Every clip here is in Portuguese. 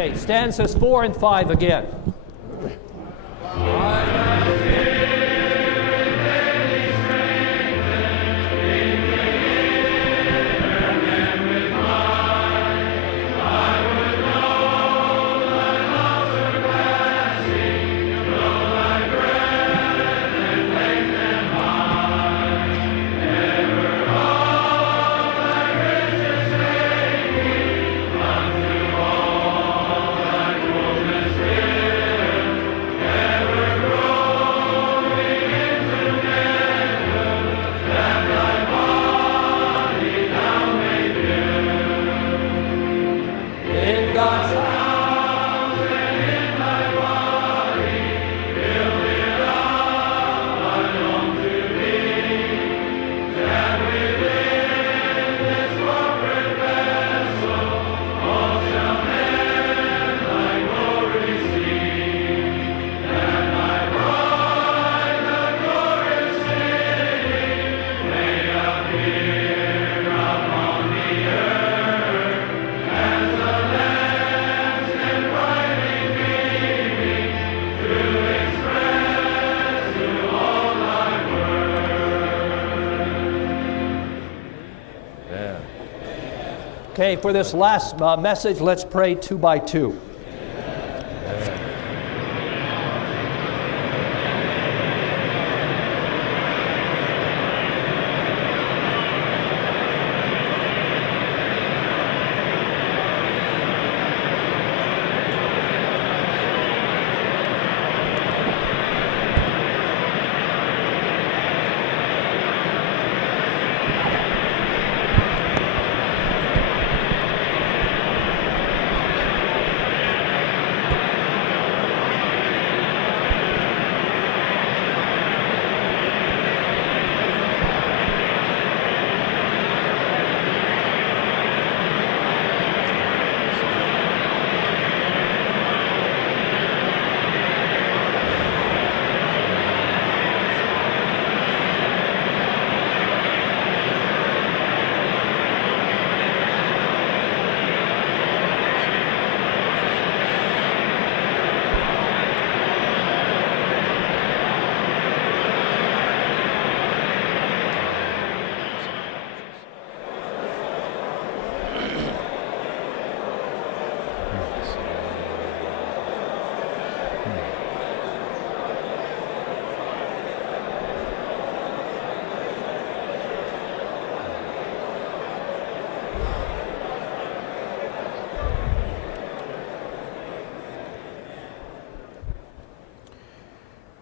Okay, stanzas 4 and 5 again. Okay, for this last message, let's pray 2 by 2.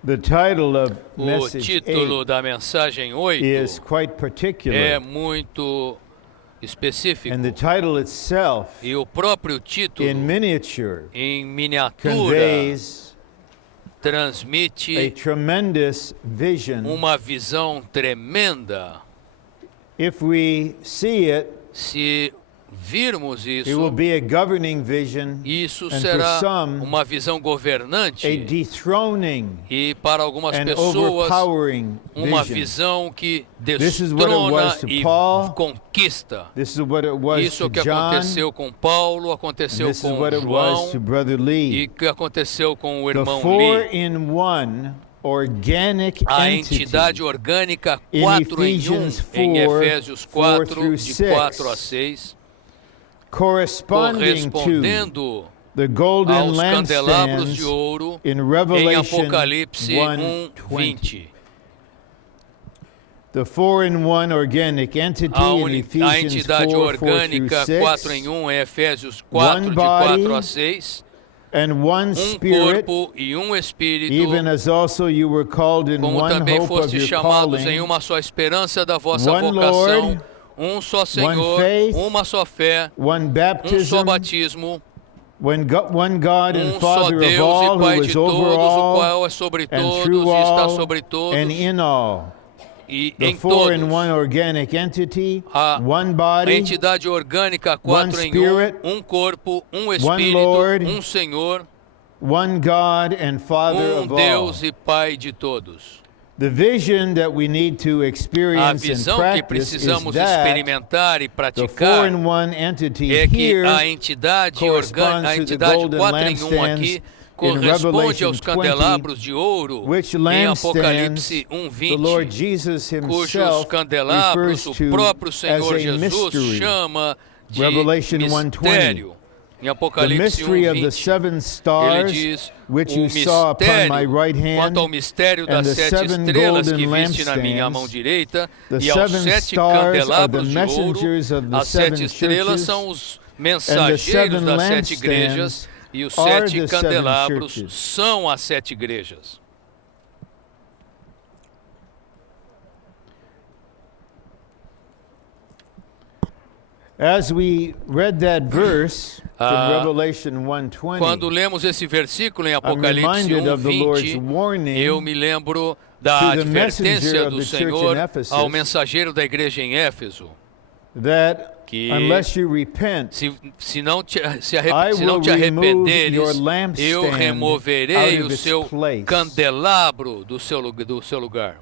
The title of O message título 8 da mensagem 8 is quite particular, é muito específico. and the title itself, E o próprio título, in miniature, em miniatura, conveys a transmite tremendous vision. uma visão tremenda. If we see it, Se virmos it will isso, be a governing vision, isso and for será some, uma visão a governante. dethroning E para algumas and pessoas, overpowering uma vision. visão que This is what it destrona was to e Paul. conquista. This is what it was Isso é to o que John, aconteceu com Paulo, and aconteceu this is com what it was to João Brother e Lee. que aconteceu com o The irmão Lee. four-in-one organic A entity entidade orgânica in 4 em 1 Ephesians em 4, Efésios 4 4, through de 6, 4 a 6, corresponding to correspondendo the golden aos candelabros de lampstands ouro in em Revelation Apocalipse 1:20. 1:20. The four-in-one organic entity A in a Ephesians entidade 4, 4 through orgânica 4 em 6, 1 em Efésios 4, One de 4 a body, 6, and one spirit, corpo e espírito, even as also you were called in como one também hope of fostes your chamados em calling, uma só esperança da vossa one vocação, Lord, só Senhor, faith, uma só fé, one só baptism, batismo, one God and só Father of Deus all, e who Pai is de over todos, o all, qual é sobre and todos through e está all, sobre todos and in all. e The em todos. four-in-one organic entity, A one body, entidade orgânica one 4 em spirit, 1, corpo, espírito, Lord, Senhor, one God and Father of all. Deus e Pai de todos. The vision that we need to A experience and visão que practice is precisamos that experimentar e the praticar four-in-one entity é que here a entidade corresponds a to the entidade golden 4 em 1 lampstands aqui in corresponde Revelation aos candelabros de ouro 20, which em lampstands Apocalipse the Lord 1:20, Jesus cujos himself candelabros refers o to próprio as Senhor a Jesus mystery. chama de Revelation mistério. Em The Apocalipse mystery of the 1:20, seven ele stars, diz which o you saw upon my mistério, right hand, quanto ao mistério and das the 7 seven estrelas que golden viste na minha mão lampstands. direita, The e aos seven 7 stars are the candelabros de ouro. messengers of the As 7 seven estrelas churches, são os and the mensageiros seven das 7 igrejas, lampstands e os are 7 the seven candelabros churches. são as 7 igrejas. As we read that verse from Ah, Revelation 1:20, Quando lemos esse versículo em I'm Apocalipse reminded of the Lord's 1:20, warning eu me lembro da to the advertência messenger of do the church Senhor in Ephesus ao mensageiro da igreja em Éfeso, that que unless you repent, se não te I arrependeres, will remove your lampstand eu removerei out of o its seu place. candelabro do seu lugar.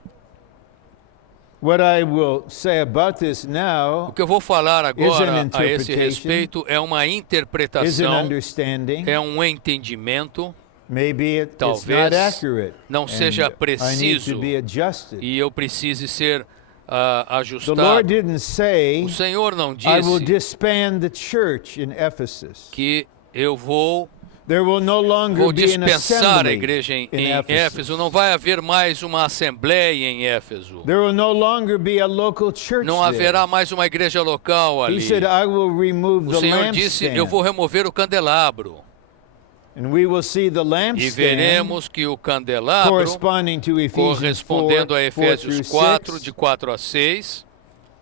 What I will say about this O now que eu vou falar is agora an a esse interpretation, respeito é uma is an interpretação, understanding. é um entendimento, Maybe it's talvez not accurate, não and seja I need to preciso be adjusted. e eu precise ser The ajustado. Lord didn't say, O Senhor não I will disse disband the church in Ephesus. que eu vou There will no longer be an dispensar a assembly igreja in em Ephesus. Éfeso. Não vai haver mais uma assembleia em Éfeso. There will no longer be a local church Não there. haverá mais uma igreja local He ali. said, I will remove O the Senhor disse, eu vou lampstand. remover o candelabro. And we will see the E lampstand veremos que o candelabro, corresponding to Ephesians 4, correspondendo a 4 through Efésios 4, 6, de 4 a 6,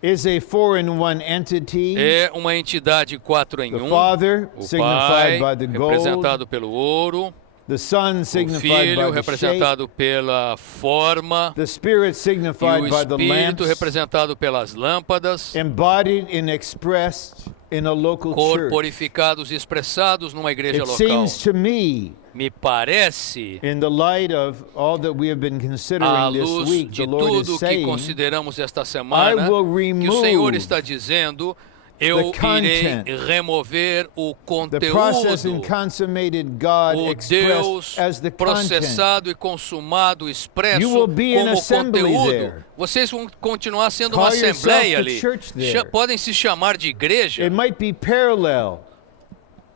is a four-in-one entity. é uma entidade 4 em The 1. Father, O signified Pai, by the gold. representado pelo ouro. The Son, O signified Filho, by the shape. representado pela forma. The Spirit, E signified o by the Espírito, lamps. representado pelas lâmpadas. Embodied and expressed in a local church. Corporificados e expressados numa igreja It local. seems to me, Me parece, in the light of all that we have been à considering this luz week, de the Lord is tudo que saying, consideramos esta I semana, will que o Senhor remove está dizendo, eu irei content, remover o the processed and conteúdo, consummated God o expressed Deus as the content. processado e consumado, expresso You will be an como assembly conteúdo. there. Vocês vão continuar sendo uma Call yourself assembleia the ali. church there. Podem se chamar de igreja. It might be parallel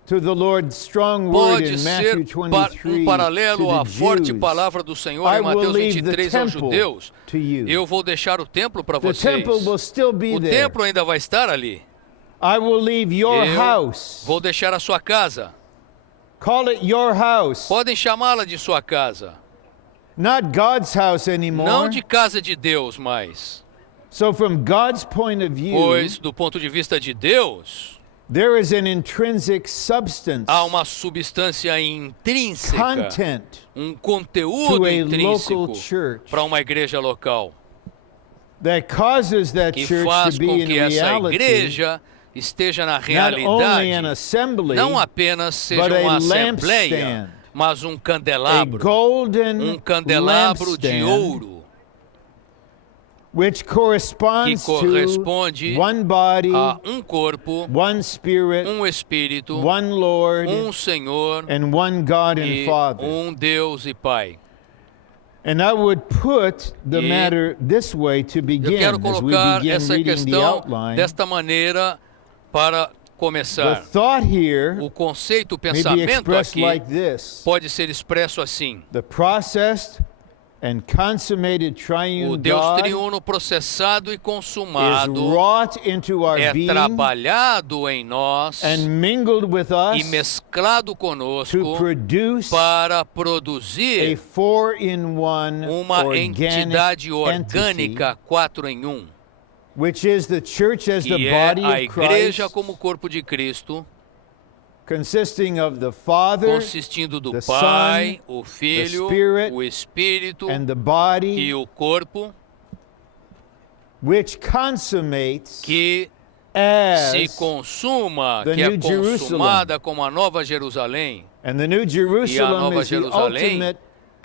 to the Lord's strong word Pode in ser Matthew 23 paralelo to à the forte Jews. palavra do Senhor I em will Mateus leave the 23 aos temple judeus. to you. Eu vou deixar o templo para The vocês. temple will still be O there. templo ainda vai estar ali. I will leave your Eu house. vou deixar a sua casa. Call it your house. Podem chamá-la de sua casa. Not God's house anymore. Não de casa de Deus mais. So from God's point of view, Pois, do ponto de vista de Deus, there is an intrinsic substance, há uma substância intrínseca, content um to conteúdo a intrínseco local church para uma igreja local, that causes that que church faz to be com in que essa reality igreja esteja na not only an realidade, assembly, não apenas seja but a uma assembleia, lampstand, mas um a candelabro, golden candelabro de lampstand, ouro, which corresponds que corresponde to one body, a um corpo, one spirit, espírito, one Lord, Senhor and one God and e Father. Deus e Pai. And I would put the E matter this way to Eu begin, quero as we colocar begin essa reading the questão outline. desta maneira para The começar. thought here O conceito, o may be pensamento expressed aqui like this. pode ser expresso assim. The processed and consummated O triune Deus God triuno processado e is consumado wrought into our é being trabalhado em nós and mingled with e us mesclado to conosco produce para a produzir four-in-one uma organic entidade entity, orgânica 4 em 1, which is the church as the que é body a of igreja Christ, como corpo de Cristo, consisting of the Father consistindo do the Pai, Son, o Filho, Spirit, o Espírito and the body, e o corpo, which consummates que se as consuma, the que é New Jerusalem. consumada como a Nova Jerusalém. And the New Jerusalem Nova is the Jerusalém ultimate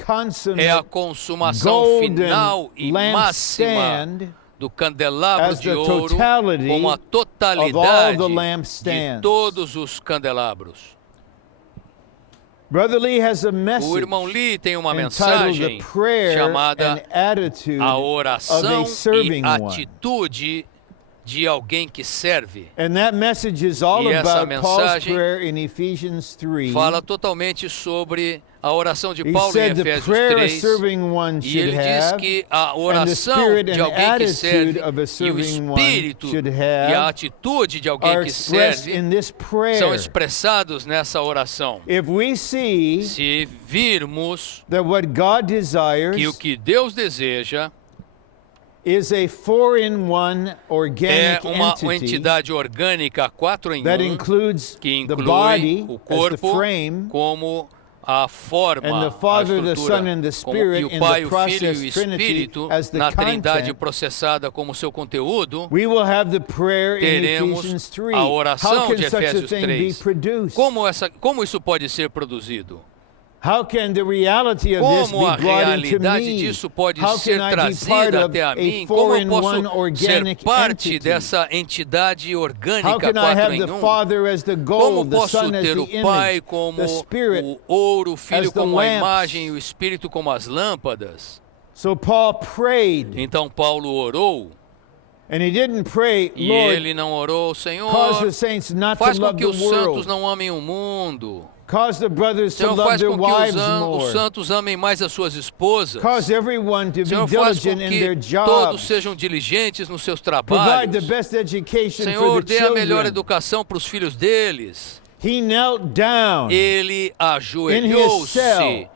consummate é a consumação golden final e máxima lampstand do candelabro as de the ouro totality como a of all totalidade the de lampstands. todos os candelabros. Brother Lee has a O message irmão Lee tem uma entitled mensagem The Prayer chamada and Attitude A of Oração a Serving e One. Atitude de alguém que serve. And that message is all E essa about Paul's mensagem prayer in Ephesians 3. Fala totalmente sobre a oração de He Paulo em said the Efésios prayer a 3. serving one E should ele diz have, que a and the oração spirit de and alguém que attitude serve of a e o serving one espírito should e a have atitude de alguém are que expressed serve in this são prayer. expressados nessa oração. If we see Se virmos that what God que o desires que Deus deseja is a four-in-one é organic uma entity entidade orgânica 4 em that 1, includes que the inclui body o as the corpo frame como a forma, and the a Father, the estrutura, Son, and the como, Spirit e o in Pai, the o Filho e o process Trinity Espírito as the na Trindade content. processada como seu conteúdo. We will have the prayer in Teremos Ephesians 3. a oração How can de such a Efésios thing 3. be produced? Como isso pode ser produzido? How can the reality of this Como a be brought into realidade me? disso pode How ser can I be part trazida of até a a mim? Como eu four-in-one posso ser organic parte entity? dessa entidade How orgânica can I 4 have em the 1? Father as the Como gold, the posso Son as ter o the Pai image, como the Spirit o ouro, o Filho as the como a lamps? imagem e o Espírito como as lâmpadas? So Paul prayed, Então Paulo orou, and he didn't pray, e Lord, ele não orou, Senhor, cause the saints not to faz com love que the os santos world. não amem o mundo. Cause the brothers to Senhor, love faz their com que wives os more. santos amem mais as suas esposas. Cause everyone to be Senhor, faz com diligent in their que todos jobs. sejam diligentes nos seus Provide trabalhos. the best education Senhor, for the dê a melhor children. educação para os filhos deles. He knelt down. Ele In his ajoelhou-se cell,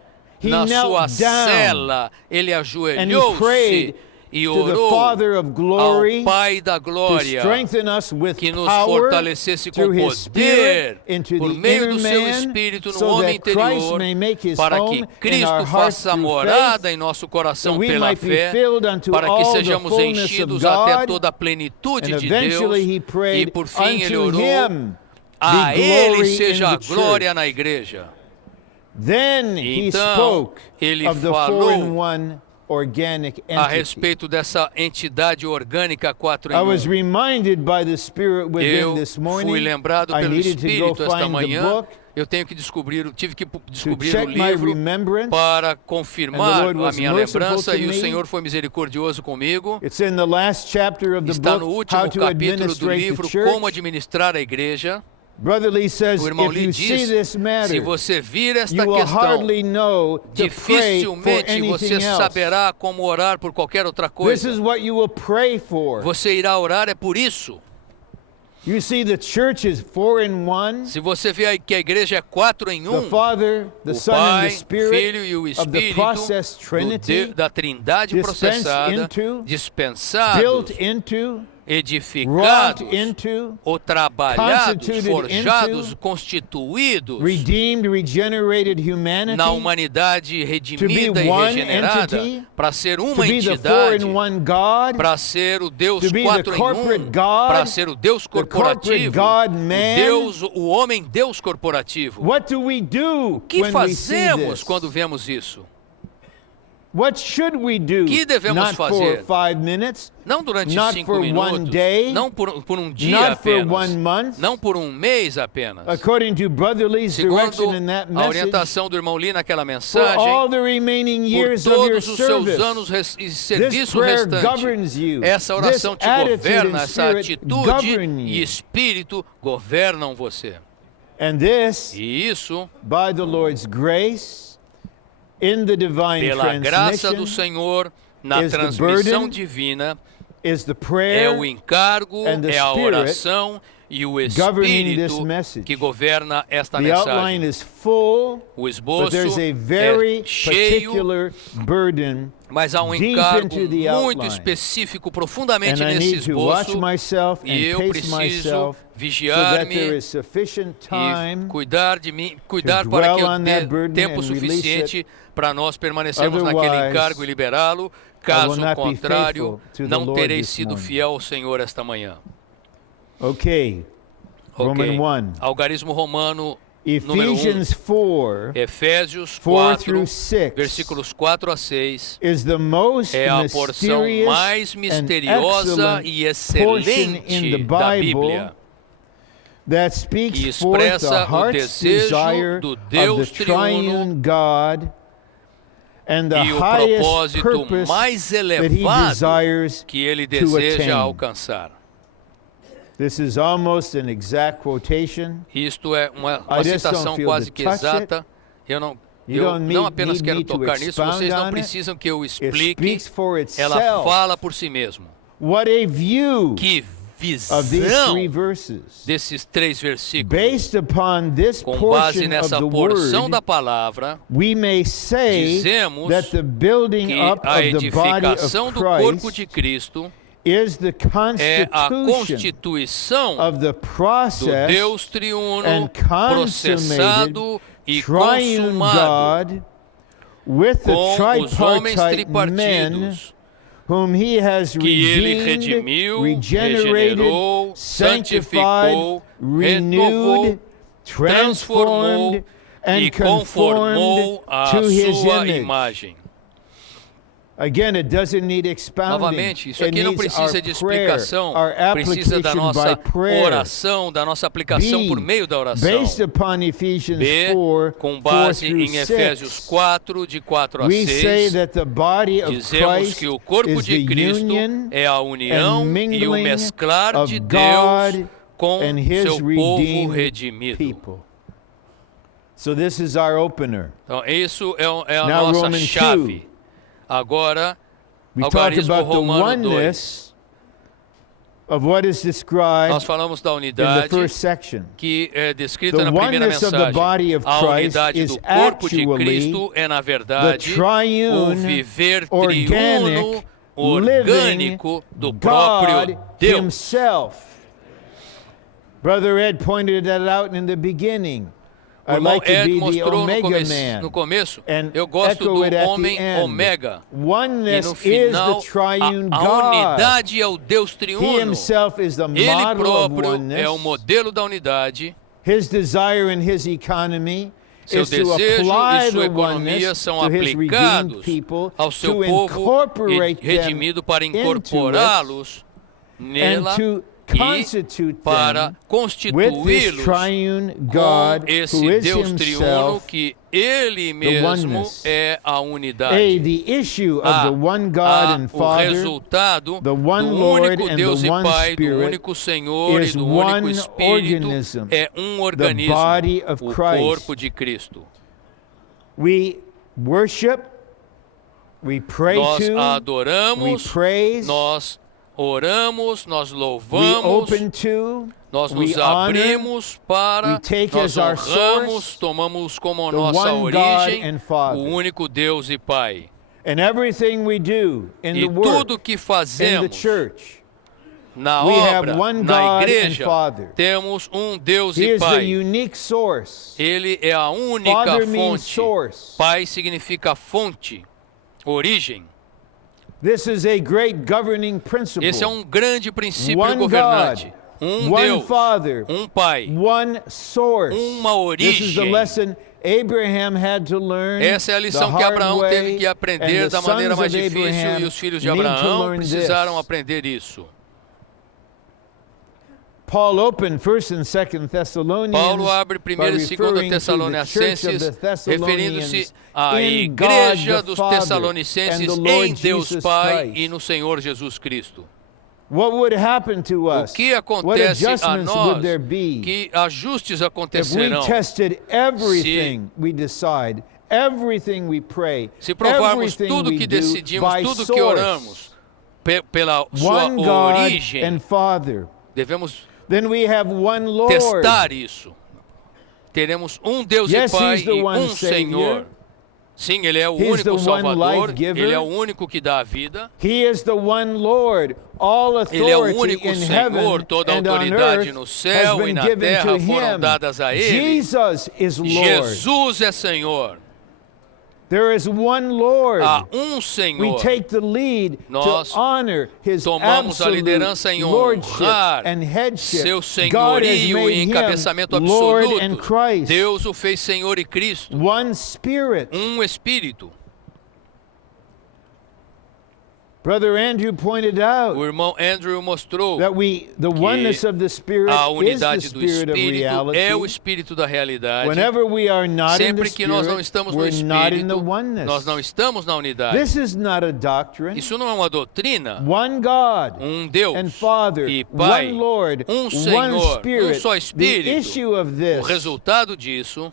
he na knelt sua down cela. Ele and he ajoelhou-se prayed e to the orou Father of glory ao Pai da to glória strengthen us with que nos power fortalecesse com through his poder Spirit into por the meio inner do seu man, Espírito no so homem that Christ interior, may make his para home que in our Cristo hearts faça through morada faith, em nosso coração that we pela might be fé, filled unto para que all the sejamos fullness of enchidos até God. toda a plenitude And de Deus. eventually he E prayed, por fim ele unto orou, him a be Ele glory seja in a the glória church. na igreja. Then he Então, spoke ele of the falou four-in-one organic a entity. respeito dessa entidade orgânica 4 I em was 1. reminded by the Spirit within Eu this fui morning. lembrado I pelo needed to go Espírito esta find the manhã. book Eu tive que descobrir to o check my livro remembrance. para And the confirmar Lord a was minha merciful lembrança to e o me. Senhor foi misericordioso comigo. It's in the last chapter of the Está no book, último How to capítulo do Administrate the livro Church. Como Administrar a Igreja. Brother Lee says, O irmão if Lee you see diz, this se matter, você vir you esta will questão, hardly know to pray for dificilmente você anything else. saberá como orar por qualquer outra This coisa. is what you will pray for. Você irá orar é por isso. You see, the church is four in one. Se você vê aí que a igreja é 4 em 1, The Father, the o Son, and Pai, the o Spirit Filho e o of the Espírito process Trinity, da Trindade dispensed processada, into, dispensados, built into, wrought edificados, into, ou trabalhados, constituted forjados, into, constituídos redeemed, regenerated humanity, na humanidade redimida e one regenerada, entity, para ser to uma be the entidade, four-in-one God, para ser o Deus to be the 4 em corporate 1, God, para ser o Deus the corporate corporativo, God o man. Deus, o homem Deus corporativo. What do we do O que when we see fazemos this? quando vemos isso? What should we do? Que devemos Not fazer? for 5 minutes, Não durante Not 5 for one minutos, day, não por um dia not for apenas, 1 month. não por um mês apenas. According to Brother Lee's direction Segundo in that a message, orientação do irmão Lee naquela for mensagem, all the remaining por years of your todos os seus service, anos e this serviço prayer restante, governs you. essa oração This te attitude governa, and essa spirit atitude govern e you. espírito governam você. And this, E isso, by the Lord's grace, in the divine pela graça do transmission, Senhor, na is the transmissão burden, divina, is the é prayer o encargo, and the é a Spirit oração e o governing this Espírito message. que governa esta The outline mensagem. is full, O but esboço there's a very é cheio, particular burden, mas há um deep encargo into the muito outline. específico, profundamente and I nesse need to watch esboço, myself e and eu pace preciso myself so that vigiar-me there is sufficient e time. cuidar de mim, cuidar to para que dwell eu on dê that burden tempo and release suficiente para nós permanecermos naquele Otherwise, encargo e liberá-lo. will Caso not be contrário, faithful to the não Lord terei this sido morning. fiel ao Senhor esta manhã. Okay, Ok. Roman 1. Algarismo romano Ephesians 4, Efésios 4 4, through 6 versículos 4 a 6, is the most é a porção mysterious mais and misteriosa excellent e portion in the excelente da Bible Bíblia, that que speaks forth the expressa o heart's desejo desire do of Deus the triuno triune God and the e o highest propósito purpose mais that he elevado desires que ele to attain. deseja alcançar. This is almost an exact quotation. Isto é uma I just don't citação feel quase to que touch exata. Eu não apenas need quero me to tocar nisso, expound vocês não on it. precisam que eu It explique. speaks for Ela itself. fala por si mesmo. What a view Que of these visão three verses. desses 3 versículos. Based upon this Com base portion of nessa the porção word, da palavra, we may say dizemos that the building que up a of the body edificação of do corpo Christ de Cristo is the é a constitution constituição of the do process Deus triuno and processado consummated e triune consumado God with the com os homens tripartite men tripartidos, whom he has que ele redeemed, redimiu, regenerated, regenerou, sanctified, santificou, renewed, transformou transformed, and e conformou conformed a to his sua image. imagem. Again, it doesn't need expounding. Novamente, isso It aqui não needs precisa our de prayer, explicação, our precisa da application nossa by prayer. oração, da nossa aplicação B, por meio da oração. based upon Ephesians B, 4, com 4 base through em Efésios 6, 4, de 4 a we say 6, that the body of dizemos Christ que o corpo is de the Cristo union é a união and e o mingling mesclar of de God Deus com and his seu povo redeemed redimido. people. So this is our opener. Então, isso é a Now, nossa Romans chave. 2. Agora, We talk Algarismo about the Romano 2. oneness of what is described Nós falamos da in the unidade first section. que é descrita The na primeira oneness of the mensagem. body of A Christ unidade is do corpo de actually Cristo é, na the verdade, o triune, viver organic, triuno, living orgânico do próprio God Deus. himself. Brother Ed pointed that out in the beginning. O I'd irmão like to Ed be the mostrou no Omega começo, man. no começo, And eu gosto echo do it at the homem end. Omega. E Oneness no is final, the triune a God. unidade é o Deus He triuno. himself is the Ele model of próprio oneness. é o modelo da unidade. His desire and his economy Seu is to desejo apply e sua the economia oneness são to his redeemed aplicados people ao seu to povo incorporate them redimido para into incorporá-los and nela to e constitute para them with this constituí-los triune com God esse who is Deus triuno himself que Ele mesmo oneness. é a A, unidade. the issue of the one God and O Father resultado the one do Lord único and Deus the e one Pai, do Spirit único Senhor e is do one único Espírito organism, é um organismo, body of o Christ. corpo de Cristo. We worship, we pray Nós to, we adoramos, praise, nós oramos, nós we louvamos, open to, nós we nos honor, abrimos para, we take nós as our honramos, source, tomamos como the nossa one God origem and Father. o único Deus e Pai. And everything we do in E the work, tudo que in the fazemos church, na we have obra, one na God and igreja, Father. temos um Deus He e is the Pai. unique source. Ele é a única Father means fonte. source. Pai significa fonte, origem. This is a great governing principle. Esse é um grande princípio One governante. God, Um one Deus, Father, Pai, one source. uma This is the origem. lesson Abraham had to learn. Essa é a lição the que hard Abraão way, teve que and aprender the da maneira sons mais of difícil Abraham e os filhos de need to Abraão learn precisaram this. aprender isso. Paul opened 1st and 2nd Thessalonians Paulo abre 1 by e 2 referring to the church of Tessalonicenses, the Thessalonians referindo-se à in igreja God the dos Father Tessalonicenses and the Lord em Deus Jesus Pai Christ. e no Senhor Jesus Cristo. What would happen to us? O que What acontece a adjustments nós? would there be Que ajustes if we acontecerão tested everything we decide, everything we pray, se provarmos everything tudo we que do decidimos, by tudo que source, oramos pela sua one God origem. and Father? Devemos Then we have one Lord. testar isso. Teremos um Deus Yes, e Pai He's the e one um Savior. Senhor. Sim, Ele é o He's the único one Salvador, life giver. Ele é o único que dá a vida, He is the one Lord. All Ele é o authority único in Senhor, heaven toda and on autoridade earth no has céu e been na given terra to foram Him. dadas a Ele. Jesus is Lord. Jesus é Senhor. There is one Lord. Há We Senhor. take the lead Nós to honor His tomamos a absolute liderança em lordship honrar and headship. seu God has senhorio made e Him encabeçamento Lord and absoluto. Christ. Deus o fez Senhor e Cristo. One Spirit. Espírito. Brother Andrew pointed out O irmão Andrew mostrou that the oneness of the Spirit a is the unidade do Spirit of Espírito reality. é o Espírito da realidade. Whenever we are not in the Sempre que nós não Spirit, estamos no we're not in the Espírito, oneness. nós não estamos na unidade. This is not a doctrine. Isso não é uma doutrina. One God Deus and Father, e Pai, one Lord, Senhor, one Spirit. só The Espírito. issue of O this resultado disso,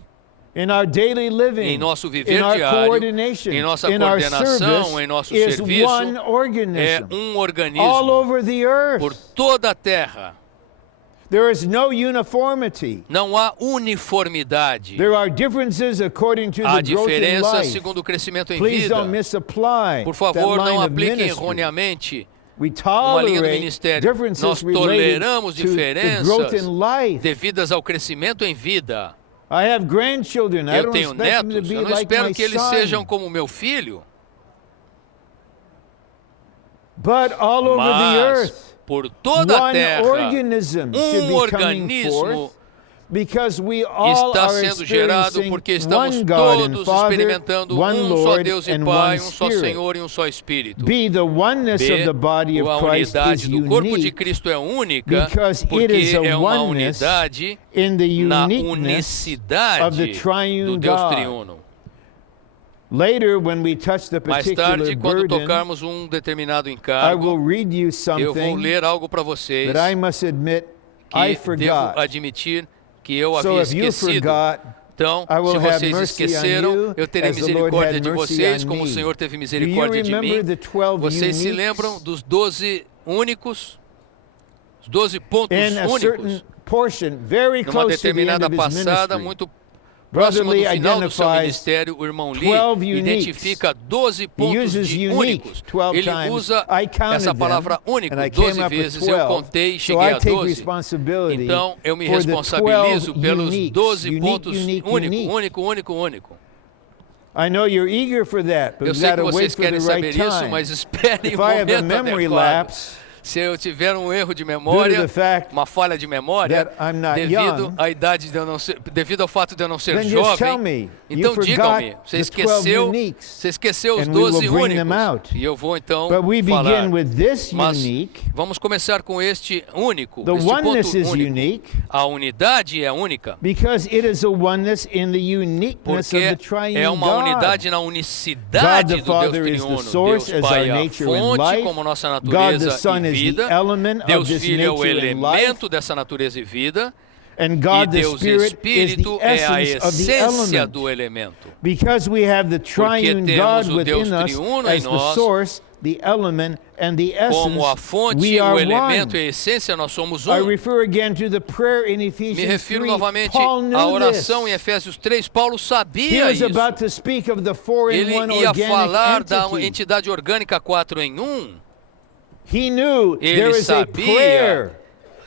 in our daily living, em nosso viver in our diário, coordination, em nossa in our coordenação, service, em nosso is serviço, one é organism all organismo over the earth. por toda a terra. There is no uniformity. Não há uniformidade. There are differences according to Há the growth in diferença life. segundo o crescimento em Please vida. don't misapply Por that favor, line não of apliquem ministry. erroneamente We uma linha do tolerate ministério. differences Nós related toleramos to the diferenças growth in life. devidas ao crescimento em vida. I have grandchildren. I Eu don't tenho expect them to netos, be eu não like espero my que eles son. sejam como meu filho, But all over the mas earth, por toda a one terra, organism should be coming organismo forth, because we all está are sendo gerado experiencing porque estamos one God and todos Father, experimentando one só Lord Deus e and Pai, one só Spirit. Senhor e só Espírito. B, the oneness of the body A of Christ is unidade do corpo de unique Cristo é única because it porque is a é uma oneness unidade in the na uniqueness of unicidade the triune do Deus God. triuno. Later, when we touch the Mais particular tarde, quando burden, tocarmos determinado I will encargo, read you eu vou something ler algo para vocês that I must admit que I devo forgot. admitir que eu So havia if you esquecido. forgot, Então, I will se have vocês mercy on esqueceram, you eu terei as the Lord misericórdia had de mercy vocês, on como o me. Senhor teve Do you misericórdia de mim. remember the 12 Vocês se uniques? lembram dos 12 únicos? Os 12 pontos In a certain únicos? portion, very Numa close to the end determinada of his passada, ministry. muito próxima do Brother Lee final do seu identifies ministério, o irmão Lee 12 uniques. identifica 12 pontos uses de unique únicos. 12 Ele times. usa I counted essa palavra them, único and I 12 came up with vezes. Eu 12. contei e So cheguei I a take 12. responsibility Então, eu me for the responsabilizo 12 pelos uniques. 12 Unique, pontos unique, único. I know you're eager for that, but Eu we sei got que to wait vocês for the querem right saber isso, time. mas esperem If o I have a momento memory adequado. lapse Se eu tiver um erro de due to memória, the fact uma falha de memória, that I'm not devido young, à idade de eu não ser, devido ao fato de eu não ser then just tell jovem, me, então you digam-me, forgot você the 12 uniques, você esqueceu os and we will 12 bring them únicos. out. E eu vou então but we falar. begin with this Mas unique. vamos começar com este único, The este oneness ponto is único. unique A unidade é única, because it is a oneness in the uniqueness of the porque triune é uma God. unidade na unicidade God the do Deus Father is the triuno. source Deus as Pai our é a nature and fonte life. como nossa God the natureza Son e is vida. the element of Deus this Filho é o nature and life. elemento dessa natureza e vida. And E God the Deus Spirit is Espírito the é a essence of the essência element. do elemento. Because we have the triune temos God o Deus within us triuno em as the nós, source, the element, and the Como a essence, fonte, we o are elemento one. e a essência, nós somos I um. refer again to the prayer in Me Ephesians refiro 3. novamente Paul à knew oração this. em Efésios 3. Paulo He sabia was isso. about to speak of the Ele four-in-one ia organic falar da entity. entidade orgânica 4 em 1. He knew Ele there is a sabia prayer.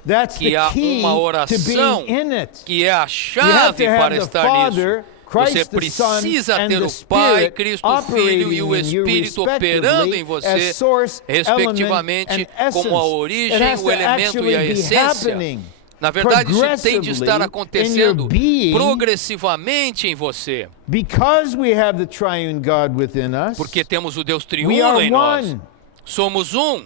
That's que the há key uma to oração being in it. que é a You have chave to have para the estar Father, nisso. Christ Você the Son, precisa and ter the o Pai, Spirit Cristo o Filho e o operating in you Espírito operando em respectively você, as source, respectivamente, element, and como a essence. origem, It has o to elemento actually e a be essência. happening Na verdade, isso tem de estar progressively acontecendo in your being, progressivamente em você. because we have the triune God within us. Porque temos o Deus We triuno are em nós. one. Somos um.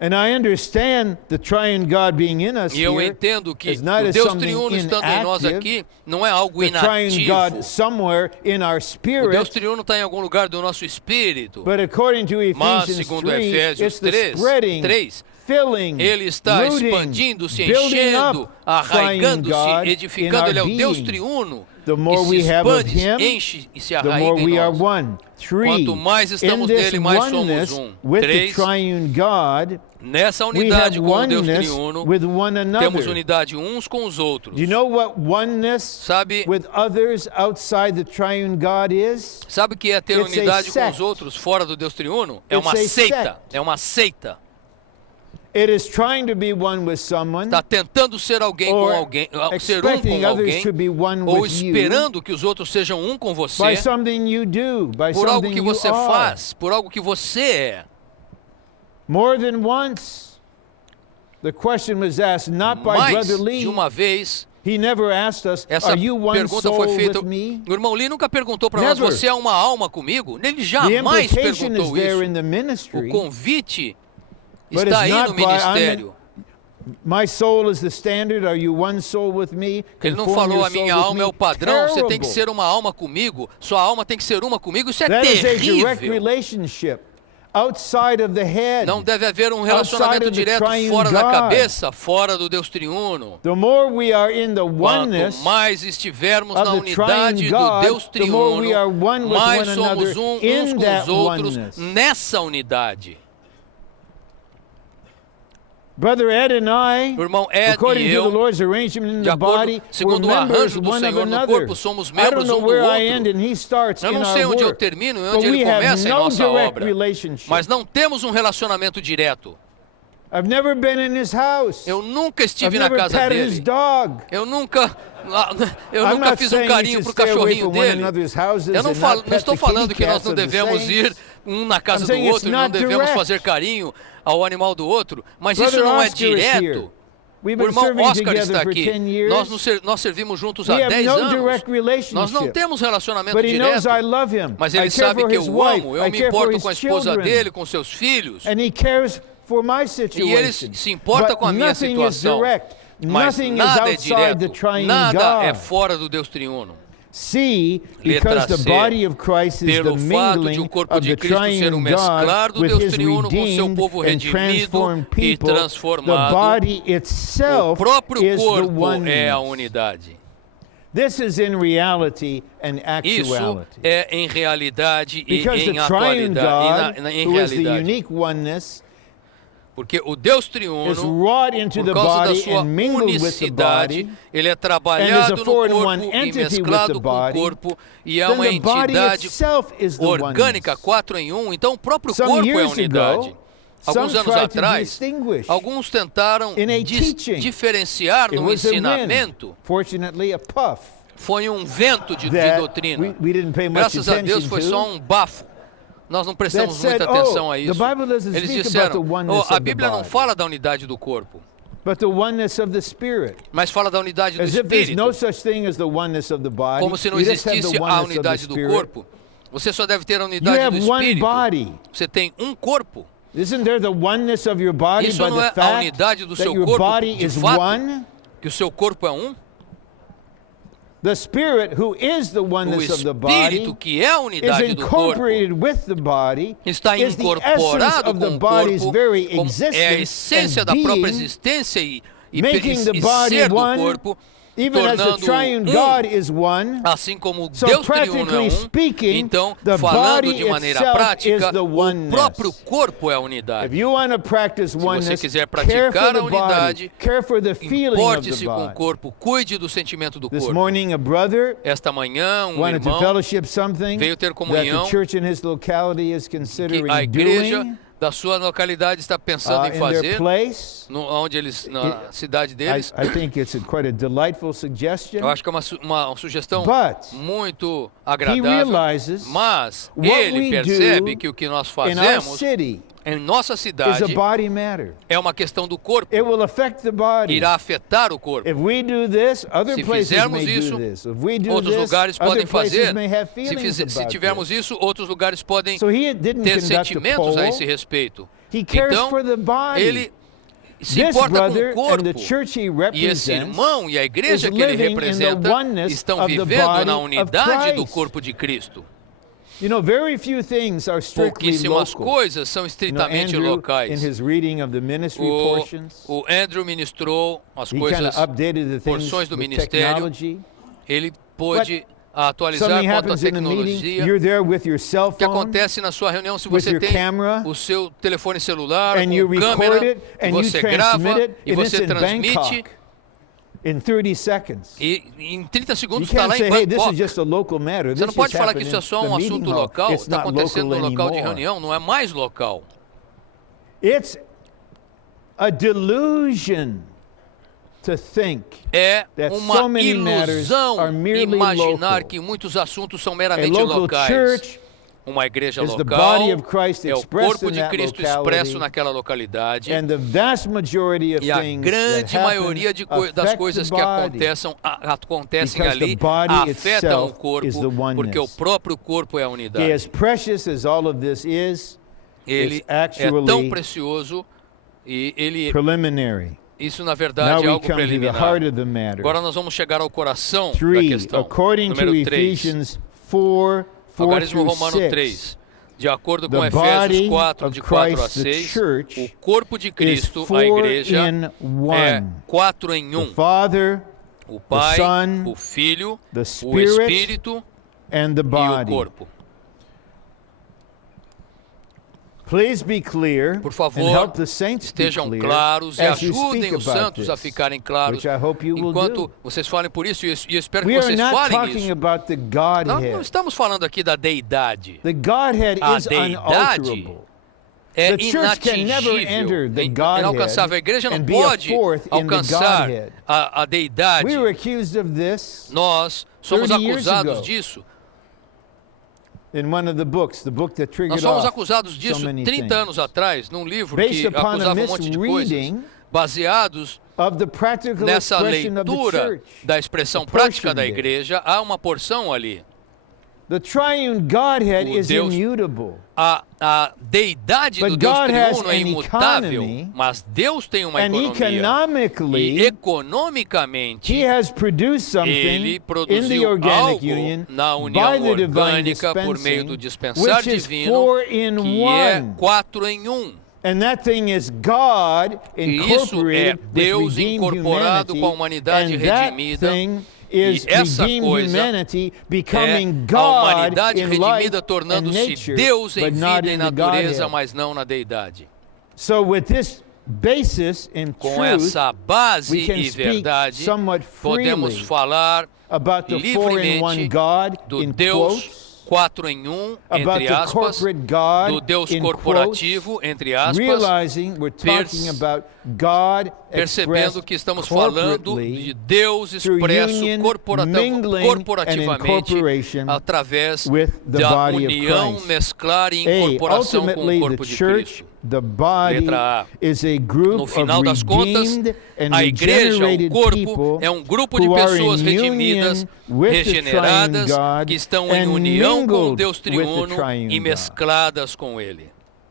And I understand the triune God being in us E eu here entendo que is not o as Deus something triuno estando em nós inactive. aqui não é algo The triune God inativo. somewhere in our O Deus spirit. triuno está em algum lugar do nosso espírito. But according to Mas, Ephesians segundo 3, Efésios it's the 3, spreading, 3, filling, Ele está rooting, expandindo-se, building enchendo, up triune God arraigando-se, in edificando. our Ele é o Deus being. triuno The more que se we have of expande, Him, enche e se the more arraiga em we are nós. one. 3. Quanto mais In estamos this nele, mais somos oneness um. with the 3, triune God, nessa we unidade have com o Deus oneness triuno, with one temos another. unidade uns com os outros. Do you know what oneness Sabe with others outside the triune God is? o que é ter It's a unidade com os sect. outros fora do Deus triuno? É It's uma a seita. sect. É uma seita. It is trying to be one with someone, Está tentando ser alguém com or alguém, ser expecting com others alguém, to be one ou with you esperando que os outros sejam um com você, by something you do, by por algo something que you você are. faz, por algo que você é. More than once, the question was asked not by Mais Brother de Lee. uma vez, He never asked us, essa are you one pergunta soul foi feita. with me? O irmão Lee nunca perguntou para nós, Never. você é uma alma comigo? Ele The jamais implication is perguntou there in isso. the O ministry. convite But está it's aí no not by- ministério. My soul is the standard. Are you one soul with me? Ele não Conform falou, your a soul minha with alma me." é o padrão, você tem que Terrible. ser uma alma comigo, sua alma tem que ser uma comigo, isso é That is a direct terrível. relationship outside of the head. Não deve haver um relacionamento outside of the direto triune fora da God. cabeça, fora do Deus triuno. The more we are in the Quanto oneness mais estivermos of na the unidade triune do God, Deus the more we are triuno, one with mais one somos another uns in com that os outros oneness. nessa unidade. Brother Ed and I, O irmão Ed according e to the eu, Lord's arrangement in de the acordo, body, we're segundo o members arranjo do one of Senhor no another. corpo, somos I don't membros know um do where I outro. end and he starts Eu in não our sei onde eu work. termino e But onde we ele have começa em no nossa direct obra. relationship. Mas não temos um relacionamento direto. I've never been in his house. Eu nunca I've estive na never casa petted his dele. dog. Eu nunca I'm not fiz um saying carinho you pro should stay away cachorrinho from one dele. another's houses Eu não, and falo, not não pet estou the falando kitty que nós cats não of the devemos saints. ir um na casa I'm do saying it's outro e não not devemos direct. fazer carinho ao animal do outro. Mas isso Brother não é Oscar is here. direto. We've O been irmão serving Oscar está together for aqui. 10 years. Nós servimos juntos We há have 10 no anos. direct Nós não relationship. temos relacionamento But he knows direto. I love him. Mas I ele care sabe for que his eu wife. amo, eu I me care for importo his com a esposa children. dele, com seus filhos. And he cares for my E situation. ele se importa But com a minha nothing is situação. direct. Mas Nothing is nada é outside the direto, triune nada é God. fora do Deus triuno. C, Letra because the C, body of Christ is the pelo fato de o mingling corpo of de the Cristo ser um triune mesclar God do with Deus his triuno com seu redeemed povo and redimido transformed e people, the transformado. body O itself próprio is the corpo é a oneness. unidade. This is in reality and Isso actuality. é em realidade e Because em the triune atualidade. God, Em who is the realidade. unique oneness, Porque o Deus is triuno, wrought into por the causa da body sua and mingled with the unicidade, body, ele é and trabalhado is a no four in corpo one e entity with mesclado the com o body, corpo, e é then uma the body entidade itself is the orgânica, oneness. 4 em 1. Então o próprio Some corpo é a years unidade. ago, Alguns some anos tried to atrás, distinguish alguns tentaram in a teaching. diferenciar It no was a wind. ensinamento. Fortunately, a puff. Foi um vento de That doutrina. we didn't pay much Graças a Deus attention foi to. só um bafo. Nós não prestamos That said, muita atenção oh, a the isso. Bible doesn't Eles speak disseram, about the oneness a of the Bíblia não body, fala da unidade do corpo, but the oneness of the Spirit. mas fala da unidade do As if there's espírito. no such thing as the oneness of the body. Como se não You just have the existisse a oneness of the unidade do Spirit. corpo. Você só deve ter a You unidade do have one espírito. body. Você tem um corpo. Isn't there the oneness of your body Isso by não é the a fact unidade do that seu your corpo body de is fato? one? Que o seu corpo é um. The Spirit, who is the O oneness of the body, espírito, que é a is unidade do corpo, incorporated with the body, está is the essence incorporado of the com o body's corpo, very como é a existence essência and da própria being, existência e making the body ser do one, corpo, even as the tornando triune um. God is one. Assim como So Deus triuno é practically speaking, então, the falando body de maneira itself prática, is the o oneness. próprio corpo é a unidade. If you want to practice oneness, quiser care praticar for a the body, unidade, care for the feeling of the Importe-se com o body. corpo, cuide do sentimento do This corpo. morning, a brother Esta manhã, wanted to irmão fellowship something veio ter that comunhão the church in his locality is que considering a igreja doing da sua localidade está pensando em in their fazer, place. onde eles, na cidade deles. I think it's quite a delightful suggestion. Eu acho que é uma sugestão But muito he agradável, realizes mas what ele we percebe do que o que nós in our fazemos city em nossa is a cidade body matter. é uma questão do corpo, It will affect the body. irá afetar o corpo. If we do this, other Se places fizermos may isso, do this. If we do outros this, lugares other podem places fazer. may have Se, feelings se about tivermos this. isso, outros lugares podem So he didn't ter conduct a sentimentos a poll. esse respeito. He cares Então, for the body. ele se This importa com brother o corpo. and the church he E esse represents irmão e a igreja is que ele living in the representa oneness estão of the vivendo body na of unidade do Christ. corpo de Cristo. You know, very few things are strictly Pouquíssimas local. coisas são You know, estritamente Andrew, in locais. his reading of the ministry portions, O Andrew ministrou as he kind coisas, of updated the things porções do with ministério. technology. Ele pôde atualizar Something quanto à happens in the meeting, tecnologia. you're there with your cell O que phone, acontece na sua reunião se with você your tem camera, o seu telefone celular and you com record câmera, it, e and you você transmit grava it, e and it's você in transmite, Bangkok in 30 seconds. e em 30 You segundos está can't lá say, em hey, this is Bangkok. just a local matter. Você This não pode just falar que happened isso é in só the um meeting assunto hall. local, It's está not acontecendo local no local de anymore. reunião, não é mais local. It's a delusion to think É that uma so many matters ilusão are merely imaginar local. que muitos assuntos são A meramente local locais. church Uma igreja is the local body of Christ é o expressed corpo in de that Cristo locality, expresso naquela localidade. and the vast majority of E a things grande that maioria happen das affect coisas the que body. acontecem Because the ali body afetam o itself corpo, is the oneness. porque o próprio corpo é a Okay, unidade. as precious as all of this is, Ele it's é tão actually precioso e ele preliminary. isso na Now verdade é we algo come to the preliminar. heart of the matter. Agora nós vamos chegar ao coração da 3, questão. according to Número 3. Ephesians 4, 4 Algarismo through Romano 6, 3. De acordo the com Efésios body 4, of de 4 a Christ, the 6, church, o corpo de is Cristo, a 4 igreja, in é 1. 4 em The 1. Father O Pai, Son, o Filho, the o Spirit, Espírito and the e o body. corpo. Please be clear Por and favor, help the saints be estejam clear claros e as you ajudem speak os about santos a this, ficarem claros which I hope you will enquanto do. vocês falem por isso, e eu espero que We are vocês not falem talking isso. about the Nós não Godhead. estamos falando aqui da deidade. The Godhead A is deidade unalterable. É The church can never enter the inatingível, inalcançável. A igreja não and be a pode fourth in the alcançar Godhead. a deidade. We were accused of this Nós somos 30 years acusados ago. disso. in one of the books, the book that Nós triggered somos off acusados so disso many 30 things. anos atrás, num livro Based que upon a acusava um monte de coisas, misreading baseados of the practical nessa expression of the leitura church. da expressão A prática da portion there. igreja. Há uma porção ali. The triune Godhead O is Deus- immutable. A deidade But do Deus God has triuno é an imutável, economy, mas Deus tem uma And economia. E economically, economicamente, He has produced something ele in the produziu organic algo union na by união the divine orgânica por meio do dispensing, dispensar which is divino, 4 in que é 1. 4 em 1. And that thing is God E isso é incorporated with Deus redeemed incorporado humanity, com a humanidade and that redimida. thing is E essa redeemed coisa humanity É becoming a God humanidade in redimida life and tornando-se nature, Deus em but not vida e in the natureza, Godhead. mas não na deidade. So with this basis in Com truth, essa base we can e speak verdade, somewhat podemos freely falar about the 4 in 1 livremente God do in Deus quotes, 4 em 1, about entre the aspas, corporate God do Deus in corporativo, quotes, entre aspas, realizing we're talking about God percebendo expressed que estamos falando corporately de Deus through expresso union, mingling, and corporativamente incorporation através with the da body of união, Christ. mesclar e A, incorporação com o ultimately, the corpo de church, Cristo. the body, Letra A. is a group No final of das contas, redeemed and a igreja, o regenerated corpo, people é um grupo de who are pessoas in redimidas, union with the regeneradas, triune God que estão em and união com o mingled Deus with the triuno triune e God. mescladas com Ele.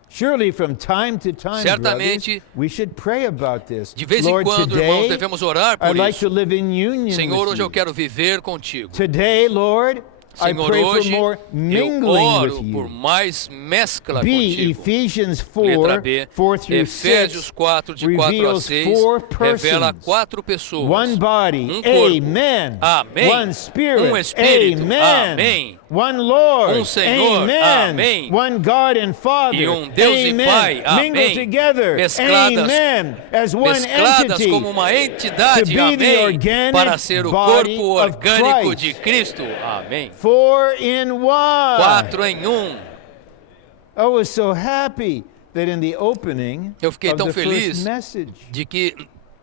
Surely from time to time, Certamente, brothers, we should pray about this. De vez Lord, em quando, irmãos, today, devemos orar por I'd like to isso. live in union Senhor, with hoje eu you. quero viver contigo. Today, Lord, I Senhor, pray for hoje more eu mingling oro with por you. mais mescla B, contigo. Ephesians Letra 4, B, 4 through Efésios 6, 4, de 4 a reveals 6, 4 revela persons, 4 pessoas. one body, corpo. amen. Amém. One spirit, Espírito. amen. Amém. One Lord, Senhor, amen. amém. One God and Father, E Deus amen. e Pai, Mingle amém. together, Mescladas, amen. As one mescladas entity, como uma to entidade, be the amém, organic para ser o body corpo of orgânico Christ. de Cristo, amém. 4 in 1. 4 em 1. I was so happy that in the opening Eu fiquei of tão the feliz first message, de que,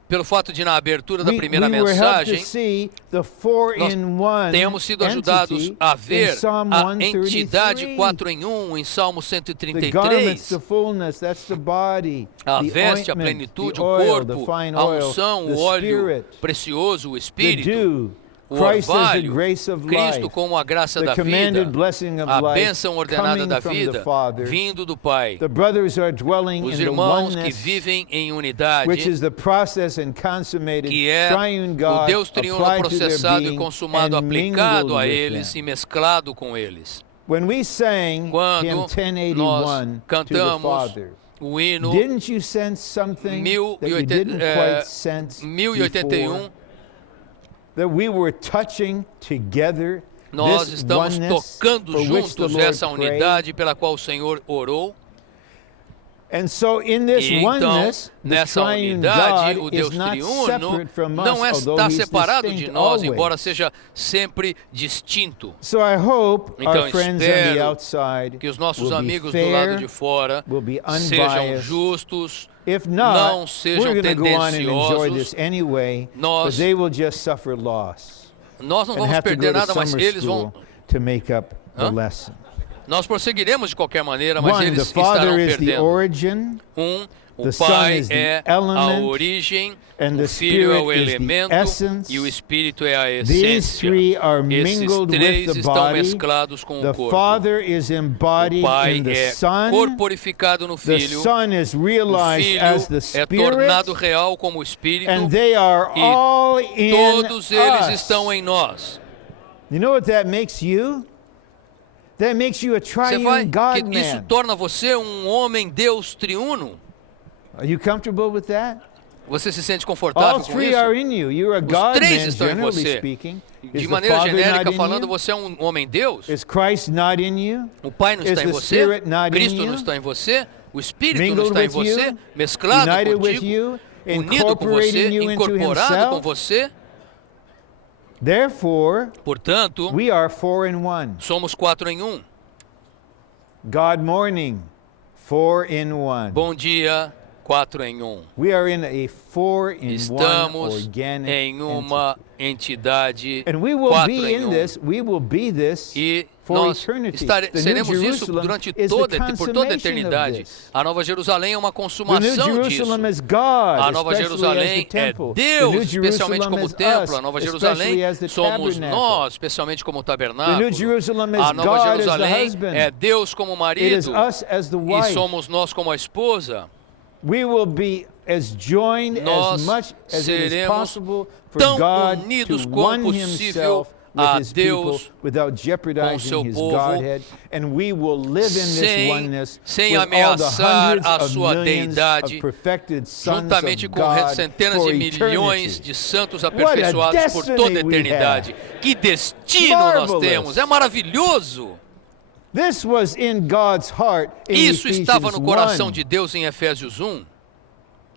pelo fato de na abertura da we primeira were helped to mensagem, see the 4 nós in 1 tenhamos sido ajudados entity a in ver Psalm a entidade 133. 4 em 1 em Salmo The garments, 133. the fullness, that's the body. A the veste, a ointment, plenitude, the o oil, the corpo, fine a oil, unção, the o óleo spirit, precioso, o the Espírito, dew, o Christ as the orvalho, grace of Cristo life, como a graça the da commanded vida, blessing of a life bênção ordenada coming da from the vida, Father. vindo do Pai. The brothers are dwelling Os in the irmãos que oneness, vivem em which unidade, is the process and consummated que é triune o God Deus triuno applied to their processado e being consumado, and aplicado mingled a with eles them. e mesclado com eles. When we sang hymn Quando nós 1081 to the cantamos Father, o hino didn't you sense something that you 1080, didn't quite sense 1081, before? That we were touching together nós this estamos oneness tocando for which the juntos Lord essa prayed? unidade pela qual o Senhor orou. And so in this E então, oneness, the nessa triune unidade, o God Deus is not triuno separate from não us, although está he's separado de distinct nós, always. embora seja sempre distinto. So I hope Então, our friends on the espero outside que os nossos will be amigos do lado de fair, fora will be sejam unbiased. justos, If não not, sejam we're going to go on and enjoy tendenciosos. this anyway, Nós- but they will just suffer loss Nós não and vamos have to perder go to nada, mas summer eles vão. school to make up the Hã? lesson. Nós prosseguiremos de qualquer maneira, mas One, the eles estarão Father is the perdendo. origin, O the Son Pai is the é a element, origem, and the o Filho é o Spirit is the elemento essence. e o Espírito é a These essência. three are Esses mingled três with the estão body. mesclados com The o corpo. Father is O embodied Pai in the é Son. corporificado no The Filho. Son is O realized Filho as the é Spirit, tornado real como o Espírito. and they are e all in Todos eles us. estão em nós. You know what that makes you? That makes you a Você triune vai, God isso man. torna você um homem Deus triuno. Are you comfortable with that? Você se sente All confortável com three are isso? in you. You're a Os God três man, estão em generally você. speaking. Is De the maneira Father genérica not in falando, you? você é um homem Deus. Is Christ not in you? O Pai não Is está em the você, Spirit not in Cristo you? não está em você, o Espírito não Mingled está em with you? você, mesclado United with contigo, you? unido com você, Incorporating you into incorporado com himself? você. Therefore, Portanto, we are 4 in 1. somos 4 em 1. God morning, 4 in 1. Bom dia, 4 em 1. We are in a 4 in 1 Estamos organic em uma entidade And we will 4 be em in 1. this, we will be this E for nós eternity. estaremos, The New seremos isso Jerusalem durante is the por toda a consummation of eternidade. this. A Nova Jerusalém é uma The New consumação disso. Jerusalem is God, A Nova especially Jerusalém as the é temple. The Deus, New especialmente Jerusalem como is templo. us, A Nova especially Jerusalém as the somos tabernacle. nós, especialmente como The tabernáculo. New Jerusalem is A Nova God as the Jerusalém husband. é Deus como It is marido us as the e wife. somos nós como a esposa. We will be as joined Nós as much as it is seremos possible for tão God unidos to como one possível himself a with his people Deus without seu jeopardizing his povo, Godhead, and we will live in this oneness sem with all the ameaçar hundreds a of sua millions deidade, of perfected sons juntamente of com God centenas for de milhões eternity. de santos What a aperfeiçoados por toda a destiny we eternidade. Que destino nós Marvelous. temos! É maravilhoso! This was in God's heart in Isso estava Ephesians no coração 1, de Deus em Efésios 1,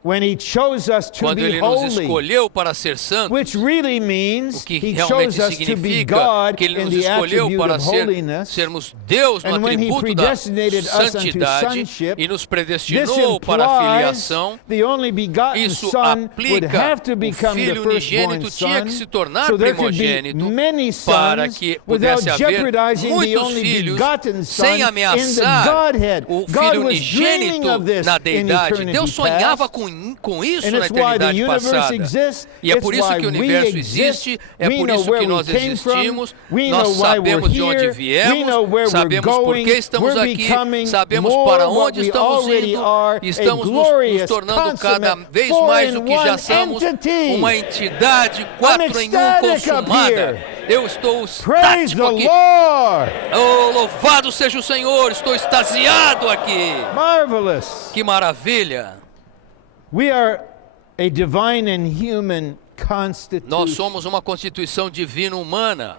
when he chose us to quando be Ele nos holy. escolheu para ser santos. Which really means O que he realmente chose us to be significa God que Ele in nos the escolheu attribute para of ser, holiness. sermos Deus no And when he atributo da predestinated us unto santidade sonship, e nos This predestinou para a implies filiação. the only begotten Isso son would aplica have to o become the filho firstborn unigênito tinha son, que se tornar so there could be primogênito many para sons que without pudesse haver jeopardizing the muitos only filhos begotten son sem in the ameaçar Godhead. o God filho was dreaming unigênito of this na in deidade. eternity Deus sonhava past. com isso And na it's why the eternidade universe passada. exists. E é It's por isso why que o we universo exist. existe, é We por know isso where que we nós came from. existimos, We nós know why we're sabemos de onde here. We viemos, know where we're sabemos por going. que estamos We're aqui, becoming sabemos more para what onde we estamos already indo, are, e a estamos nos glorious, tornando cada consummate, vez mais o que já 4-in-1 somos, entity. uma entidade 4 em 1 ecstatic up consumada. here. Eu estou Praise estático the aqui. Lord! Oh, louvado seja o Senhor, estou extasiado aqui. Marvelous. Que maravilha. We are a divine and human constitution. Nós somos uma constituição divina humana.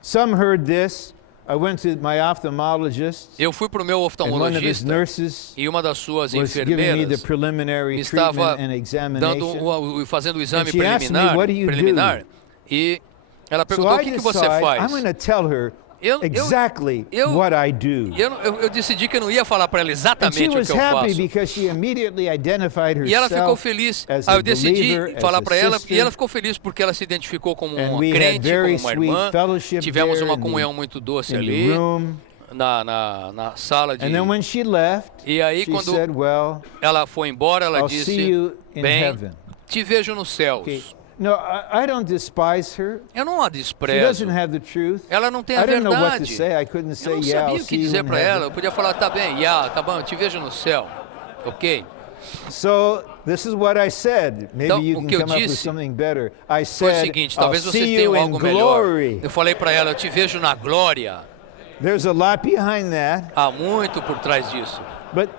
Some heard this. I went to my ophthalmologist, Eu fui para o meu and one of his oftalmologista nurses e uma das suas was giving me the enfermeiras preliminary me estava treatment and dando examination. fazendo o exame And she asked me, "What do you preliminar do?" e ela So perguntou I o que você decided I'm faz. going to tell her Eu- exactly eu- what I do. Eu decidi que eu não ia falar para ela And she exatamente o was que eu happy faço. because she immediately identified E ela ficou herself feliz. as Aí a eu decidi believer, falar as a para ela sister. e ela ficou feliz porque ela se identificou como And uma we had crente, very como uma sweet irmã. fellowship Tivemos there uma in the- comunhão muito doce in the ali room. na sala de. And then when she left, E aí she quando said, "Well, ela foi embora, ela I'll disse: see you in bem, heaven." te vejo nos céus. Okay. No, I don't despise her. Eu não a She desprezo. doesn't have the truth. Ela não tem a I didn't know what to verdade. say. I couldn't Eu say, não "Yeah, sabia I'll o see que you dizer in para ela. heaven." Eu podia falar: tá bem, tá bom, eu te vejo no céu. Ok? So this is what I said. Maybe Então, you o can que eu come up with disse something better. I Foi o said, seguinte: "I'll talvez vocês see tenham you in algo melhor. glory." Eu falei para ela: eu te vejo na glória. There's a lot behind that, Há muito por trás disso. but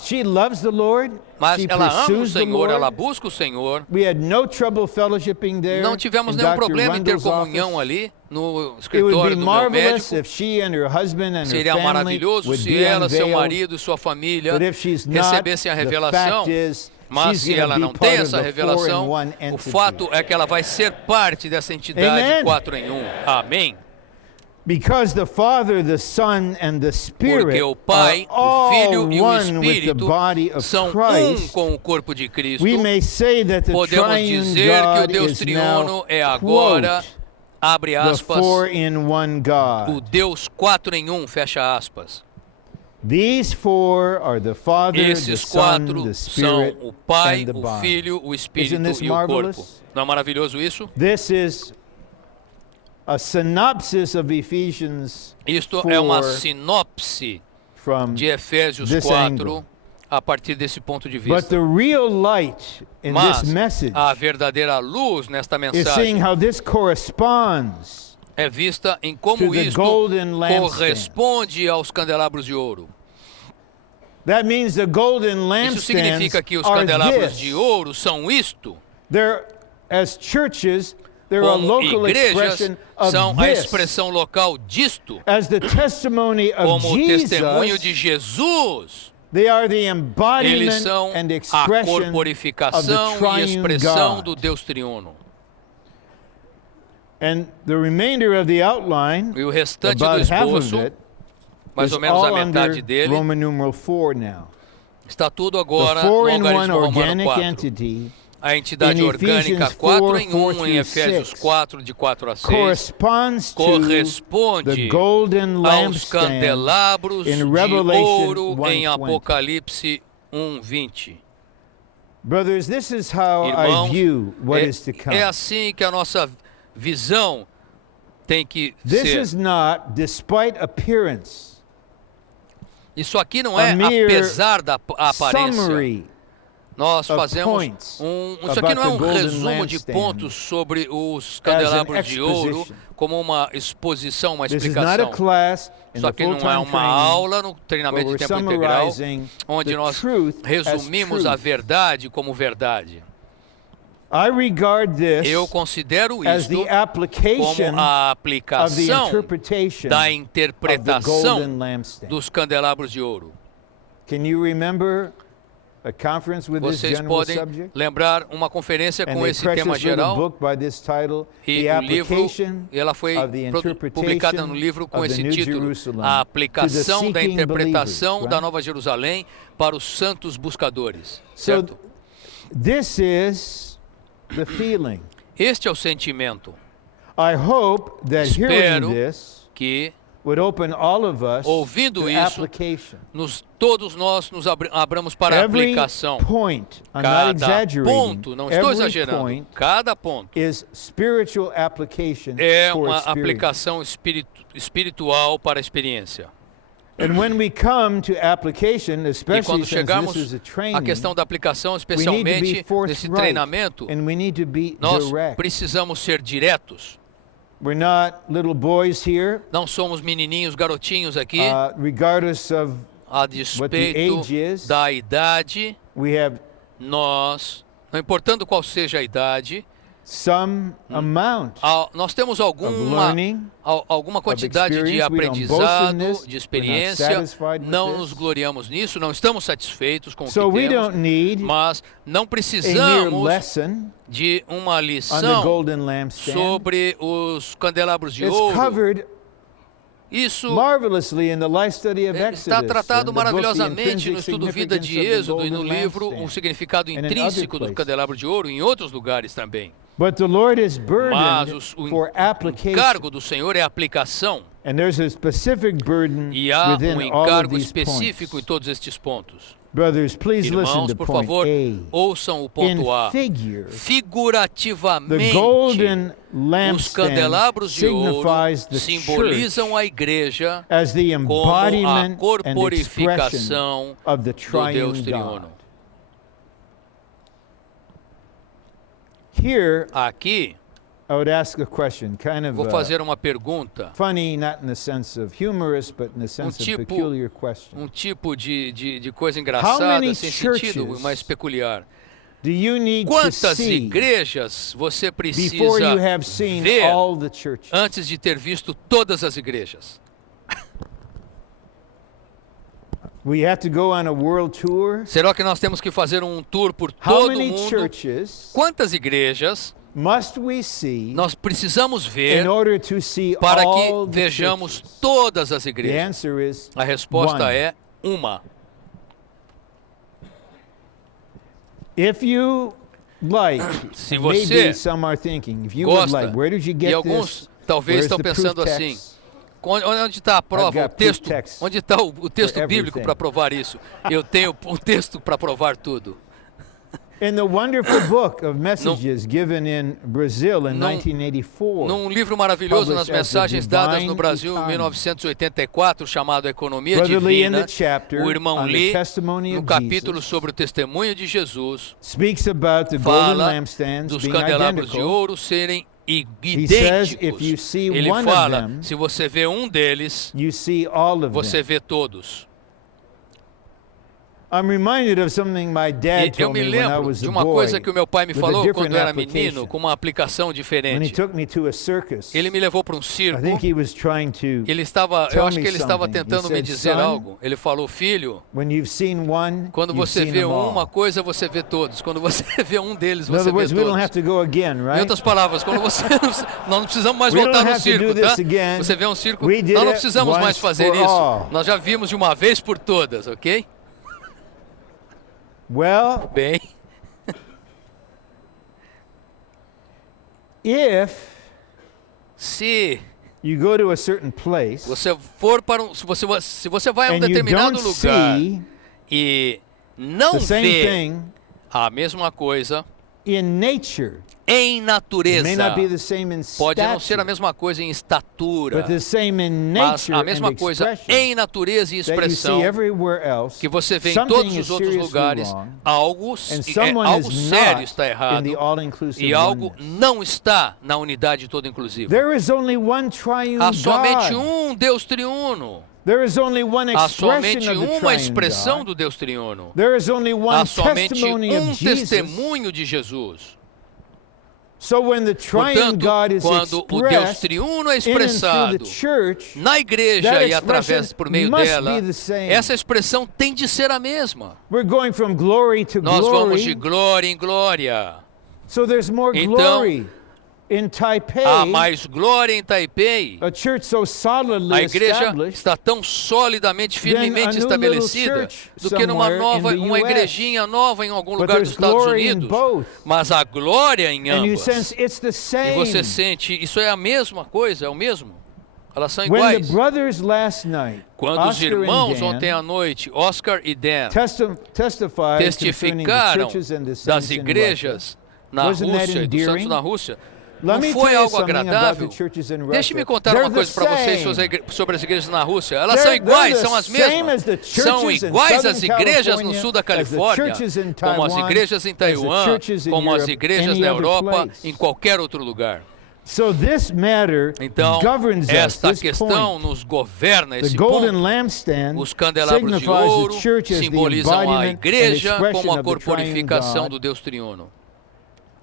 she loves the Lord. Mas She ela ama o pursues the Senhor, ela Lord. busca o Senhor. We had no trouble fellowshipping there. Não tivemos in nenhum Dr. problema em ter Rundle's comunhão office. ali no It would escritório be do meu marvelous médico. if she and her husband and her Seria family maravilhoso would se be ela, seu unveiled. marido e sua família But if she's not, recebessem a the revelação. fact is Mas she's se going ela to não be tem part of essa the revelação, 4-in-1 o entity. fato é que ela vai ser parte dessa entidade Amen. 4 em 1. Amém. Because the Father, the Son, and the Spirit Porque o Pai, are all o Filho e o one with the Espírito body of são Christ, com o corpo de Cristo. we may say that the Podemos triune dizer que o God Deus is triuno now, é agora, quote, abre the aspas, 4-in-1 o God. Deus 4 em 1, fecha aspas. These four are the Father, the Esses Son, 4 the são Spirit, o Pai, and the o body. Filho, o Espírito Isn't this e o corpo. marvelous? Não é maravilhoso isso? This is a synopsis of Ephesians Isto é uma 4 sinopse from de Efésios this 4 angle. a partir desse ponto de But vista. the real light in Mas this message a verdadeira luz nesta is seeing mensagem how this corresponds é vista em to como the isto golden lampstand. corresponde aos candelabros de ouro. That means the golden Isso lampstands significa que os are candelabros this. de ouro são isto. They're, as churches, they're a Como local igrejas, expression of são a this. expressão local disto. As the testimony of Como o testemunho de Jesus, Jesus. they are the Eles embodiment são and a expression of the corporificação e triune expressão do God. Deus triuno. And the remainder of the outline, E o restante do about half of esboço, it, mais is ou menos a all under metade dele, Roman numeral 4 now. está tudo The agora no 4-in-1 algarismo romano organic 4. entity A entidade in orgânica Ephesians 4 em 4, 1 em Efésios 6, 4, de 4 a 6, corresponds to corresponde the golden aos lampstand candelabros in de Revelation ouro em 1:20. Apocalipse 1:20. Brothers, this is how I Irmãos, view what is to come. é assim que a nossa visão tem que This ser. is not, despite appearance, Isso aqui não a é mere apesar da aparência. summary Nós of fazemos points isso aqui não é about the golden resumo de lampstand pontos sobre os as an candelabros de ouro exposition. como uma exposição, uma This is not a explicação. class in Isso the aqui não é full-time uma training aula no where treinamento we're de tempo integral, summarizing onde the nós truth as resumimos a truth. verdade como verdade. I regard this Eu considero as isto the application como a of the aplicação interpretation da of the interpretação golden lampstand. dos candelabros de ouro. Can you remember a conference with this Vocês general podem subject? lembrar uma conferência And com a esse tema precious little geral? book by this title, E The o livro, Application ela foi of the publicada Interpretation no livro com of the esse New título, Jerusalem A to Aplicação the da Seeking Interpretação Believers, da right? Nova Jerusalém para os santos buscadores. So Certo? this is the feeling. Este é o sentimento I hope that Espero hearing this que would open all of us ouvindo to isso, application. todos nós nos abramos para a Every aplicação. point, I'm not Cada exaggerating, ponto, não estou every exagerando, point cada ponto is spiritual application é for uma experience. aplicação espiritual para a experiência. And when we come to application, E especially quando since chegamos this is a à training, questão da aplicação, we need to be especialmente nesse forthright treinamento, and we need to be nós direct. precisamos ser diretos. We're not little boys here, Não somos menininhos, garotinhos aqui, regardless of a what the despeito age is. da idade. We have Nós, não importando qual seja a idade, some amount nós temos of learning, alguma quantidade de experience. We don't boast in aprendizado, this. de We're not experiência. satisfied with Não this. nos gloriamos nisso, não estamos satisfeitos com o So que we temos, don't need mas não a mere precisamos lesson de uma on the lição golden lampstand. sobre os candelabros de It's ouro. covered Isso marvelously in the life study of Exodus, está tratado and the book, The maravilhosamente Intrinsic no estudo Vida de Significance of the Êxodo e no Golden livro O Lampstand. Significado in other Intrínseco do places. Candelabro de Ouro, em outros lugares também. But the Lord is Mas burdened o for application. encargo do Senhor é a aplicação. And there's a specific burden E há within all of encargo these específico em points. todos estes pontos. Brothers, please listen Irmãos, to por point favor, A. ouçam o ponto A. In figure, the Figurativamente, golden os lampstand candelabros de ouro signifies the simbolizam church a igreja as the como a embodiment and expression corporificação of the do Deus triune triuno. God. Here, Aqui, I would ask a question, kind of Vou fazer uma pergunta, funny, not in the sense of humorous, but in the sense of tipo- peculiar question. tipo de coisa engraçada, many sem sentido, churches mas peculiar. Do you need to Quantas see igrejas você before precisa you have seen ver all the churches? antes de ter visto todas as igrejas? We have to go on a world tour. Será que nós temos que fazer um tour por How todo many mundo? churches Quantas igrejas must we see nós precisamos ver in order to see para que all the vejamos churches? todas as The igrejas? answer is A resposta one. é uma. If you like, Se and você maybe some are thinking, if you would gosta, like, where did you e get alguns this? talvez Where's estão the proof pensando assim, text? onde está a prova, I've o got proof texto, text onde está o texto for bíblico everything. para provar isso? Eu tenho um texto para provar tudo. In the wonderful book of messages given in Brazil in Num- 1984, Num livro maravilhoso nas Published as the mensagens dadas no Divine Brasil em Economy. 1984, chamado Economia Brother Lee, in Divina, the chapter o irmão on the Lee, testimony no of capítulo Jesus, sobre o testemunho de Jesus, speaks about the golden fala lampstands dos being candelabros de identical. ouro serem says, if you idênticos. see Ele one of fala, them, se você vê um deles, You see all of você them. vê todos. I'm reminded of something my E dad eu told me me when I lembro was de a uma boy, coisa que o meu pai me with a falou different quando eu era application. menino, com uma aplicação When he diferente. took me to a circus. Ele me levou para um I circo. think he was trying to Ele estava, tell eu acho me que ele estava something. He tentando me said, dizer "Son, algo. Ele falou, filho, when you've seen one, quando you've você seen vê them all." uma coisa, você vê todos. Quando você vê um deles, In você other vê words, we don't todos. have to go again, Em right? outras palavras, quando você nós não precisamos mais We voltar don't no have to do circo, this tá? again. Você vê um circo, We did nós não it precisamos mais once fazer for isso. all. Nós já vimos de uma vez por todas, ok? Well, Bem, if se you go to a certain place você for para um, se você vai a um and you determinado don't lugar see e não the same vê thing a mesma coisa in nature, em it natureza, may not be the same in pode não ser a stature, mesma coisa em estatura, but the same in mas nature a mesma and coisa expression em natureza e that you see expressão everywhere else. que você vê em Something todos is os outros seriously lugares. wrong, Algo, and someone algo is sério not está in errado the all-inclusive e algo oneness. não está na unidade toda inclusiva. There is only one triune Há somente God. um Deus triuno. There is only one Há expression somente of the uma triune expressão God. do Deus triuno. There is only one Há somente testimony um of Jesus. testemunho de Jesus. So when the triune Portanto, God is quando o Deus expressed triuno é in and through expressado the church, na igreja that e através expression por meio must dela, be the same. essa expressão tem de ser a mesma. we're going from glory to Nós vamos de glory. glória em glória. So there's more Então, glory in Taipei. Há mais glória em Taipei. A church so solidly A igreja established está tão solidamente, Then a firmemente new estabelecida little church do que numa somewhere nova, in the uma US. igrejinha nova em algum But lugar dos there's Estados glory in Unidos. both. Mas há glória em and you ambas. sense it's the E same. você sente, isso é a mesma coisa, é o mesmo. Elas são When the iguais. brothers last night, Quando os Oscar irmãos and ontem Dan, à noite, Oscar e Dan, testified concerning the testificaram churches and the das saints in Russia. igrejas na Wasn't that Rússia e dos santos endearing? na Rússia, Let não me foi tell you algo something about agradável? the churches in Russia. Deixe-me contar They're uma coisa the para vocês same. sobre as igrejas na Rússia. Elas They're- são iguais, they're são as the same mesmas. as the São churches in iguais às Southern igrejas no California, sul da as the Califórnia, churches in como as Taiwan, igrejas em as the Taiwan, churches in como as Europe, igrejas any na other Europa, place. em qualquer outro lugar. So this matter Então, governs us. esta This questão point. nos governa, The esse golden ponto. lampstand Os candelabros de signifies ouro the church as the simbolizam a embodiment and igreja expression como a of the triune corporificação God. do Deus triuno.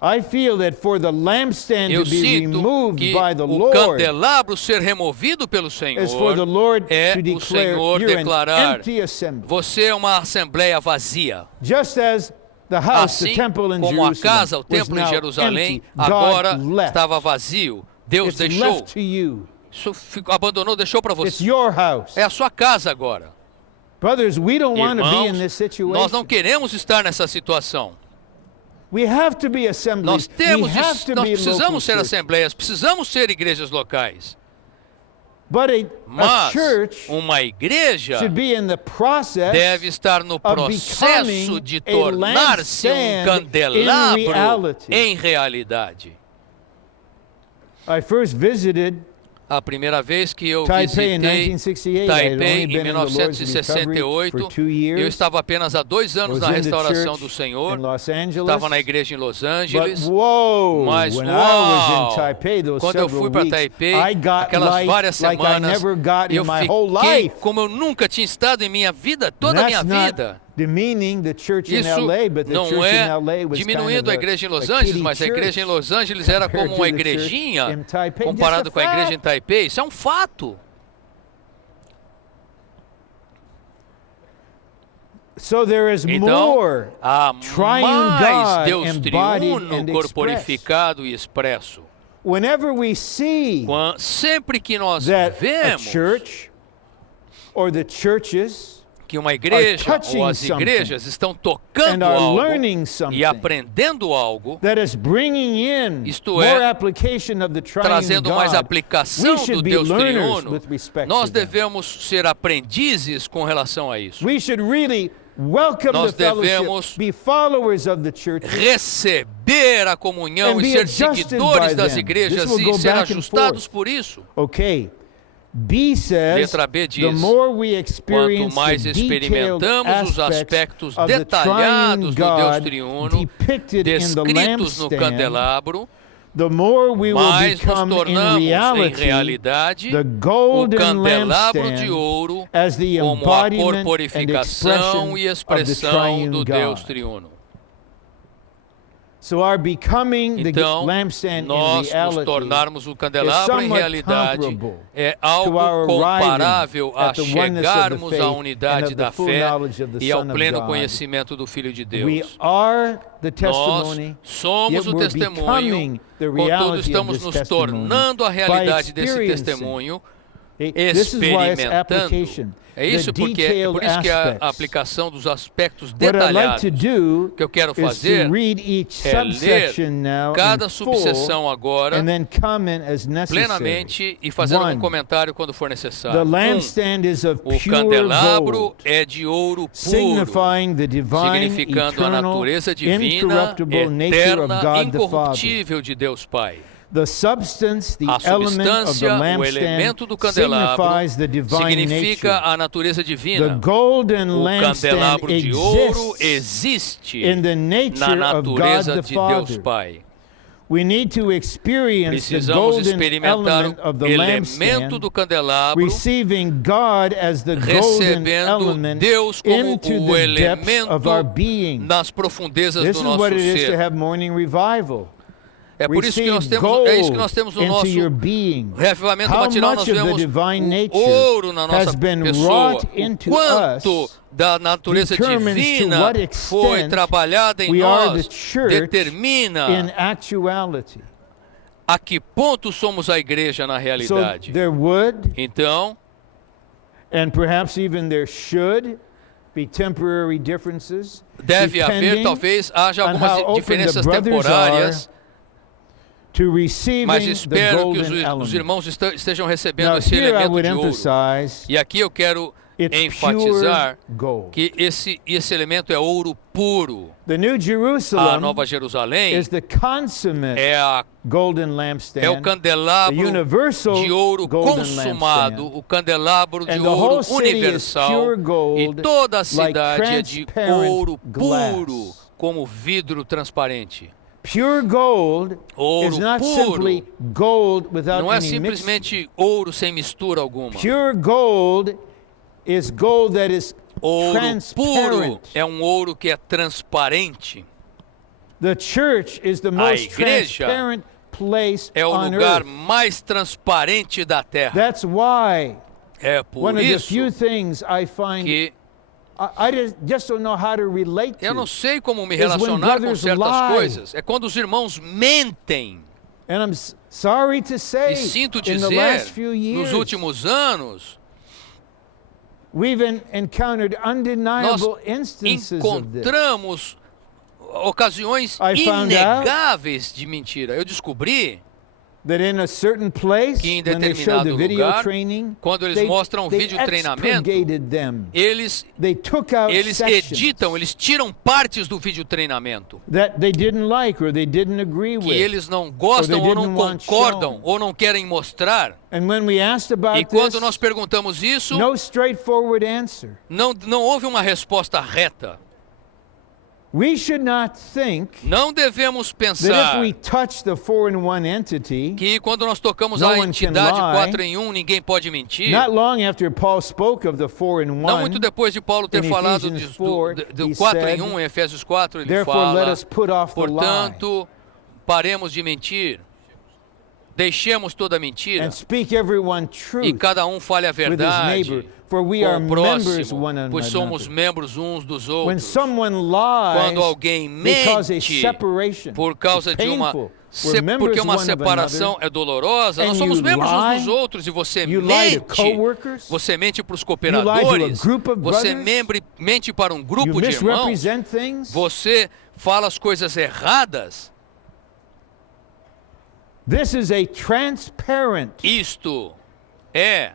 I feel that for the lampstand Eu to be sinto removed que by the o Lord candelabro ser removido pelo is for the Senhor Lord é to o declare Senhor you're an declarar: empty assembly. você é uma assembleia vazia. Just as the house, Assim the temple in como a casa, o Jerusalem, was templo em now Jerusalém, empty, God agora left. estava vazio. Deus It's deixou, left to you. isso abandonou, deixou para It's você. your house. É a sua casa agora. Brothers, we don't want to be in Irmãos, this situation. nós não queremos estar nessa situação. We have to be assemblies. Nós temos, we have to nós be local precisamos ser churches. assembleias, precisamos ser igrejas locais. But a Mas church uma igreja should be in the process deve estar no processo de tornar-se um candelabro em realidade. I first visited A primeira vez que eu Taipei in visitei 1968. I had Taipei only em been in the Lord's recovery 1968, for 2 years. eu estava apenas há 2 anos na was in the restauração church do Senhor, in Los Angeles. estava na igreja em Los But Angeles. whoa, Mas when I was uau! in Taipei those Quando eu several fui para weeks, Taipei, I got aquelas várias like I semanas, never got in eu my whole fiquei life. como eu nunca tinha estado em minha vida, toda a That's minha not vida. demeaning the church in Isso LA, but the não church é in LA was diminuindo a igreja em Los Angeles, mas a igreja em Los Angeles era como uma igrejinha comparado com a igreja em Taipei. Isso é um fato. So there is Então, more há triune mais God Deus embodied triuno and corporificado e expresso. Whenever we see Sempre que nós that a vemos church or the churches que uma igreja touching ou as igrejas estão tocando and are algo learning something e aprendendo algo, that is bringing in Isto é, more application of the triune trazendo mais God, aplicação we do should be Deus learners triuno, with respect nós to them. devemos ser aprendizes com relação a isso. We should really welcome Nós the fellowship, devemos be followers of the church, receber a comunhão and e be ser adjusted seguidores by das them. igrejas This will e go ser back and ajustados forth. por isso. Okay. B says, Letra B the diz, more we Quanto experience mais the detailed experimentamos os aspects aspectos of the detalhados triune do Deus God triuno, depicted in the descritos no lampstand, candelabro, the more we will mais nos become in tornamos em reality realidade the o golden candelabro de lampstand ouro as the como a embodiment and corporificação expression e of the expressão triune do Deus God. triuno. So our becoming the Então, lampstand in nós nos reality tornarmos o candelabro em somewhat realidade comparable é to algo our comparável arriving a at the oneness of the chegarmos faith à and unidade of the da full fé knowledge of the e ao Son of pleno God. conhecimento do Filho de We Deus. are the Nós testimony, somos yet o we're testemunho, becoming the contudo reality of estamos this nos testimony tornando a by realidade desse experiencing. testemunho, This is why it's experimentando. application. É isso The porque é detailed por isso que a aspects. aplicação dos aspectos What I'd like detalhados to do que eu quero is to fazer read each é ler subsection now cada in subseção full agora and then comment as necessary. plenamente e fazer algum One, comentário quando for the necessário. lampstand is of O pure candelabro gold, é de ouro puro, signifying the divine, significando a eternal, natureza divina, incorruptible nature of eterna, God the Father. incorruptível de Deus Pai. The substance, the A element of the substância, o lampstand, elemento do candelabro, signifies the divine significa nature. a natureza The divina. golden O lampstand candelabro de ouro exists existe in the na nature of God natureza the de Deus Father. Pai. We need to experience the Precisamos golden experimentar element o of the elemento lampstand, do candelabro, receiving God as the golden recebendo element Deus como into o the depths elemento of our being. nas profundezas This do is nosso what it is to ser. have morning revival. É por isso que nós Receive temos, é isso que gold nós temos no into nosso your being. reavivamento How matinal. much Nós of the vemos divine o nature ouro na nossa has been pessoa. wrought O into quanto us da natureza determines to divina what foi extent trabalhada em we are the nós, church determina in actuality. a que ponto somos a igreja na So realidade. there would, Então, and perhaps even there should, be temporary differences. deve haver, depending talvez, haja on how algumas open the diferenças brothers temporárias, are to receiving mas the espero que golden os element. irmãos estejam recebendo Now esse here I elemento would de ouro. emphasize E aqui eu quero it's enfatizar pure gold. que esse elemento é ouro puro. The New A Jerusalem Nova Jerusalém is the consummate é golden o lampstand, the candelabro universal de ouro golden consumado, lampstand. o candelabro de And the ouro whole city is universal, pure gold, e toda a like cidade é de transparent ouro glass. puro, como vidro transparente. Pure gold Ouro is not puro simply gold without não é any mixture. simplesmente ouro sem mistura alguma. Pure gold is gold that is Ouro puro transparent. é um ouro que é transparente. The church is the most igreja transparent place É o on lugar earth. mais transparente da terra. That's why É por one of the isso few things I find que I just don't know how to relate eu não to. sei como me is when relacionar com brothers certas lie. coisas. É quando os irmãos mentem. And I'm sorry to say, E sinto in the dizer, last few years, nos últimos anos, we've encountered nós undeniable instances of this. encontramos ocasiões I found inegáveis de mentira. Eu descobri that in a certain place, que em when they show determinado the video lugar, training, quando eles mostram o vídeo treinamento, expurgated them. eles They took out sections editam, eles tiram partes do vídeo treinamento that they didn't like or they didn't agree que with. eles não gostam ou não didn't want concordam shown. ou não querem mostrar. And when we asked about E quando this, nós perguntamos isso, no straightforward answer. não houve uma resposta reta. We should not think Não devemos that if pensar we touch the 4-in-1 entity, que quando nós tocamos No a one can entidade lie. 4 em 1, ninguém pode mentir. not long after Paul spoke of the Não muito 4-in-1, depois de Paulo ter in falado Ephesians do 4, he 4 said, em 1, em Efésios 4, ele therefore let fala, us put off the lie portanto, paremos de mentir, deixemos toda mentira and speak everyone e truth cada um fale a with his neighbor, verdade for we com are o members próximo, one pois somos another. membros uns dos When outros. someone lies, Quando alguém they cause a mente separation. por causa It's de uma painful. We're members porque uma one of separação another. é dolorosa, And nós somos you membros uns lie, dos outros e você you lie to mente. coworkers, Você mente para os lie to a cooperadores, group of você brothers, mente para um you grupo de irmãos, misrepresent things. você fala as coisas erradas. This is a transparent Isto é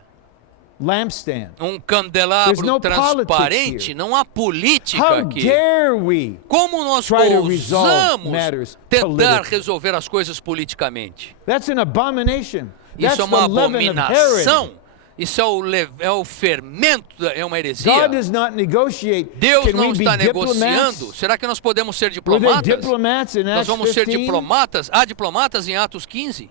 lampstand. um candelabro There's no politics transparente, here. não há política How aqui. dare we Como nós try to resolve ousamos matters tentar politically? resolver as coisas politicamente? That's an abomination. That's Isso é uma the leaven of Herod. abominação. Isso é o fermento, é uma heresia. God does not negotiate. Deus Can não we be está diplomats? negociando. Será que nós podemos ser Were they diplomatas? diplomats in Nós Acts vamos ser 15? diplomatas? Há diplomatas em Atos 15?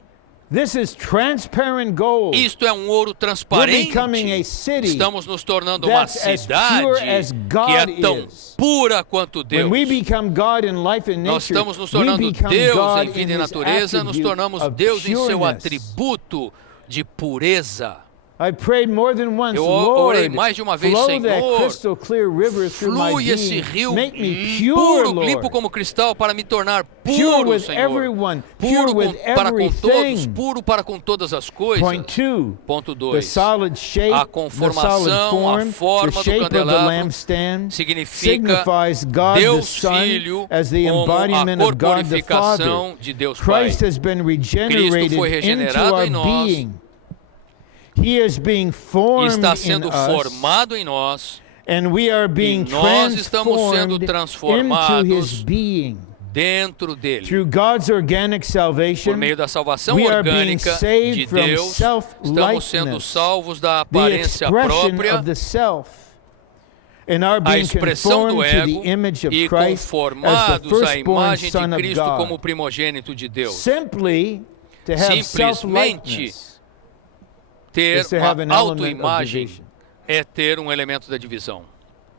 This is transparent gold. Isto é um ouro We're transparente. becoming a city Estamos nos tornando uma that's as cidade pure as God que é tão is. pura quanto Deus. When we become God in life and Nós nature, estamos nos we tornando become Deus God em vida in e His natureza, nos attribute tornamos of Deus em seu pureness. atributo de pureza. I prayed more than once, Eu orei Lord, mais de uma vez, flow that Senhor, crystal clear river through my Flui esse being. rio Make me pure, puro, Lord. limpo como cristal, para me tornar Pure puro, with Senhor. everyone, Puro pure with para com todos, everything. puro para com todas as coisas. Point 2. Ponto The 2. solid shape, A the conformação, solid a form, forma the do shape of the candelabro lampstand significa signifies God the Deus Son Filho as the como a embodiment of God the Father. corporificação de Deus Pai. Christ has been regenerated foi into regenerado our em nós. being. He is being E formed está in sendo us, formado em nós, and we are being nós estamos sendo transformed into His transformados being. dentro dele. Through God's organic Por salvation, meio da salvação we are being orgânica saved de from Deus, estamos sendo self-likeness, salvos da the aparência expression própria, of the self, and are a being expressão do conformed to ego the image of e Christ as the conformados à firstborn imagem de Son of Cristo como God. primogênito de Deus. Simply to have Simplesmente self-likeness ter is to have uma an element of autoimagem division. é ter um elemento da divisão.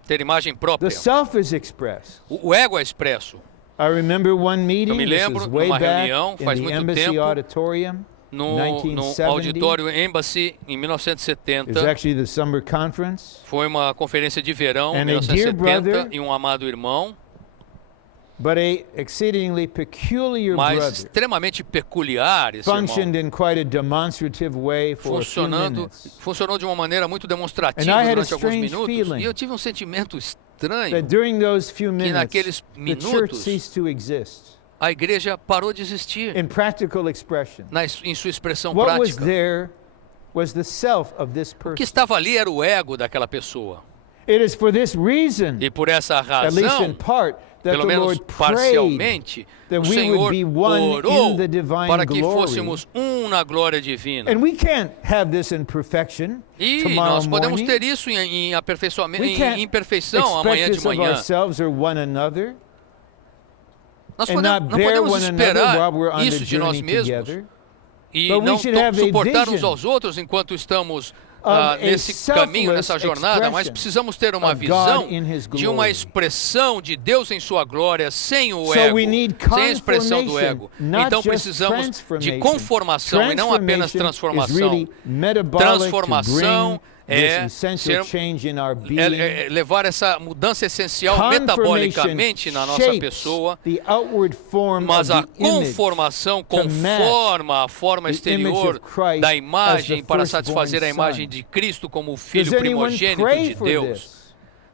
Ter imagem The própria. self is expressed. O ego é expresso. I remember one meeting, Eu me this lembro is way numa back reunião, in faz the muito Embassy tempo, Auditorium, no 1970. auditório Embassy, em It was 1970. actually the summer conference. Foi uma conferência de verão, em And a dear 1970, brother, e um amado irmão, but a exceedingly peculiar mas brother, extremamente peculiar esse irmão. functioned in quite a demonstrative way for a few minutes. Funcionou de uma maneira muito demonstrativa And I had a durante alguns strange minutos. feeling E eu tive um sentimento estranho That during those few que minutes, naqueles the church minutos ceased to exist. a igreja parou de existir In practical expression, em sua expressão what was prática. there was the self of this O que person. estava ali era o ego daquela pessoa. It is for this reason, E por essa at least in razão, part, that pelo the menos Lord prayed parcialmente, that o we Senhor would be one orou in the divine para que glory. fôssemos na glória divina. And we can't have this in perfection E tomorrow nós podemos morning. ter isso em aperfeiçoamento, We can't em imperfeição amanhã expect de this of manhã. ourselves or one another, Nós and podemos, not não bear podemos one another esperar while we're on the isso de nós journey mesmos together. e But we não should have a suportar uns vision aos outros enquanto estamos a nesse caminho, nessa jornada, mas precisamos ter uma of God visão in His de uma glory. expressão de Deus em sua glória sem o So ego, we need sem a expressão do conformation, ego. not Então just precisamos de transformation. conformação e não apenas Transformation is transformação. really metabolic to Transformação bring é this essential ser- change in our being. levar essa mudança essencial Confirmation metabolicamente na nossa shapes pessoa, the outward form mas of a the image conformação to match conforma a forma the exterior image of Christ da as imagem the para firstborn satisfazer a imagem son. de Cristo como o Does Filho anyone primogênito pray de for Deus. this?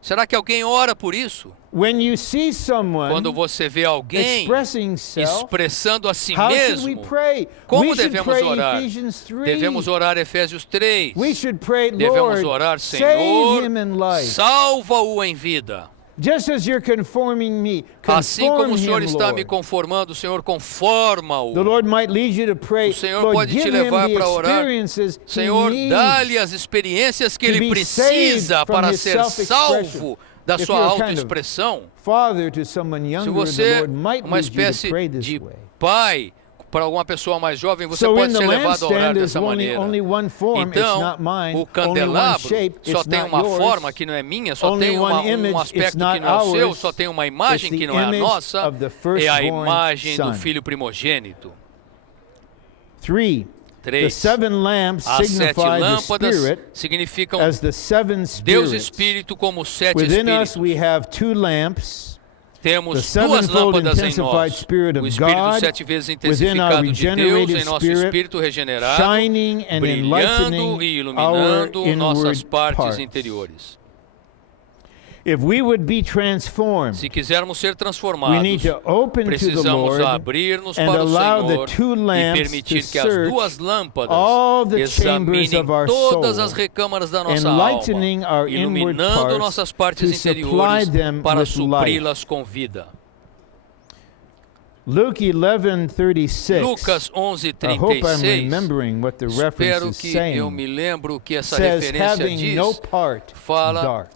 Será que alguém ora por isso? When you see someone Quando você vê alguém expressing self, expressando a si how should we mesmo, pray? como We should devemos pray orar? Ephesians 3. Devemos orar Efésios 3. We should pray, Devemos Lord, orar, save Senhor, him in life. salva-o em vida. Just as you're conforming me, Assim como conform o Senhor him, está me Lord. conformando, o Senhor conforma-o. The Lord might lead you to pray, O Senhor Lord, pode te give him levar the para orar. experiences he Senhor, needs. dá-lhe as experiências que to ele be precisa saved from para his ser self-expression. salvo da If sua you're a kind of autoexpressão. Father to someone Se younger, você the é Lord might uma lead you to espécie pray this de way. pai para alguma pessoa mais jovem, você So in pode the ser levado a orar lampstand, there's dessa maneira. only one form, it's Então, not mine. o Only one candelabro shape, só it's tem not uma yours. forma que não é minha, só Only tem one image, um it's aspecto not que não é o seu, ours. só tem uma imagem It's que the não é a image nossa, of the é a firstborn imagem do son. filho primogênito. 3. The 3. seven lamps As 7 signify the lâmpadas Spirit significam as the seven Deus spirits. Espírito como 7 Within us Espíritos. we have 2 lamps. The Temos duas sevenfold lâmpadas em intensified nós. Spirit O of Espírito God 7 vezes within our intensificado de Deus regenerated em nosso spirit, espírito regenerado, shining and brilhando enlightening e our iluminando nossas inward partes parts. interiores. If we would be transformed, Se quisermos ser we transformados, need to open to the precisamos Lord abrir-nos and para o allow the Senhor two e lamps permitir to que as search duas lâmpadas all the chambers examinem of our todas soul, as recâmaras da nossa alma, enlightening our inward iluminando parts nossas partes to supply interiores them para with supri-las com vida. Luke 11:36. Lucas I hope I'm 11:36. remembering what the reference Espero is que saying. eu me lembro o que essa Says referência having no diz. part Fala dark.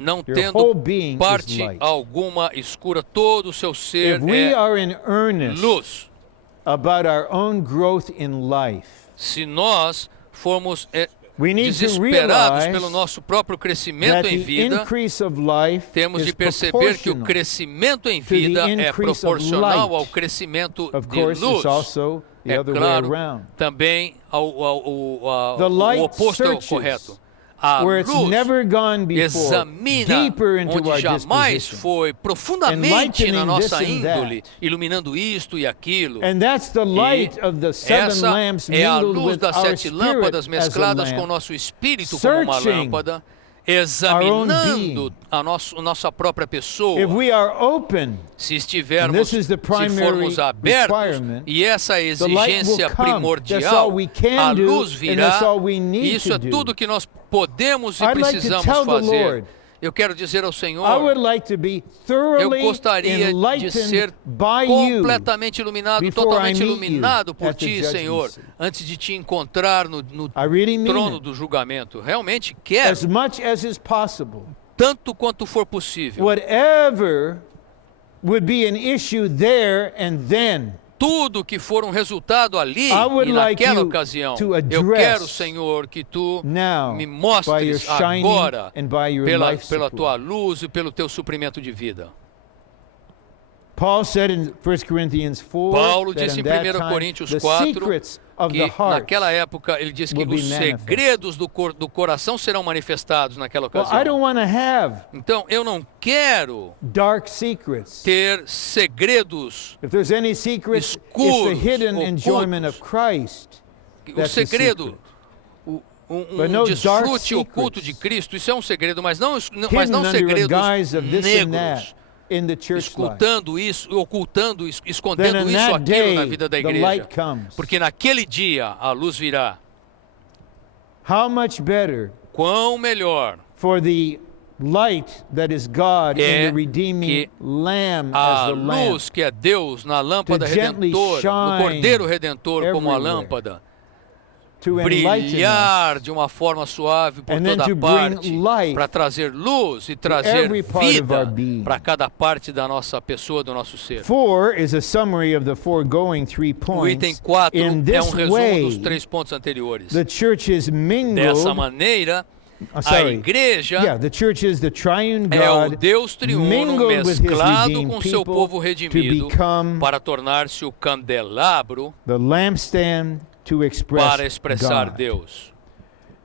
Não Your whole tendo being is parte light. alguma escura, todo o seu ser If we é are in earnest luz. about our own growth in life, Se nós formos we need to desesperados realize pelo nosso próprio crescimento that em the vida, increase of life temos is de perceber que o proportional. crescimento em to the vida é increase of proporcional light. ao crescimento Of de course, luz. it's also the É other way claro, around. também The o light oposto é o searches correto. A where it's luz never gone before, examina deeper into onde our jamais disposition. foi, profundamente Enlightening na nossa this and índole, that. iluminando isto e aquilo. And that's the light of the seven Essa lamps é a mingled luz with das our 7 lâmpadas spirit as a mescladas com o lamp, nosso espírito como uma searching lâmpada, our own examinando being. a nossa própria pessoa. If we are open, Se and estivermos, this is the se primary formos abertos, requirement, e essa é a the light will exigência come. That's all primordial, we can a do, luz and virá, that's all we need e isso to é do. tudo que nós podemos e I'd like to precisamos tell the fazer. Lord, Eu quero dizer ao Senhor, I would like to be eu thoroughly gostaria de ser enlightened by you completamente iluminado, before I totalmente meet iluminado you por at the Ti, judgment Senhor, seat. antes de Te encontrar no I really mean trono it. do julgamento. Realmente quero, As much as is possible. tanto quanto for possível. Whatever would be an issue there and then, Tudo que for um resultado ali I would e like naquela you ocasião, to eu address quero, Senhor, que Tu now, me by your mostres shining agora, and by your pela life Tua supply. luz e pelo Teu suprimento de vida. Paul said in 1 Corinthians 4 Paulo that disse in em that 1 time, Coríntios the 4 secrets of que the heart. naquela época ele diz que will be os manifest. segredos do coração serão manifestados naquela Well, I don't ocasião. want to have Então eu não quero dark secrets. ter segredos. If there's any secrets, it's the Escuros, hidden enjoyment of ocultos. Christ. O That's the segredo, secret. um no dark desfrute oculto secrets. de Cristo, isso é um segredo, mas não Hidden under a segredos guise of this and negros, that in the church life. ocultando isso, Then escondendo in isso ou that aquilo day, na vida da the igreja. light comes. Porque naquele dia a luz virá. How much better Quão melhor for the light that is God É in the redeeming que Lamb a as the lamp luz que é Deus na lâmpada to gently redentora, no shine Cordeiro Redentor como a everywhere, lâmpada, to enlighten us brilhar de uma forma suave por and then toda to parte, bring life para trazer luz e trazer every part of vida our being. para cada parte da nossa pessoa, do nosso ser. 4 is a summary of the foregoing 3 O item points. 4 In é this um resumo way, dos 3 pontos anteriores. the church is Dessa mingled. maneira, a Sorry. igreja Yeah, the church is the triune é o God Deus triuno mingled with his mesclado redeemed com seu people povo to redimido become para tornar-se o candelabro the lampstand to para express expressar God. Deus.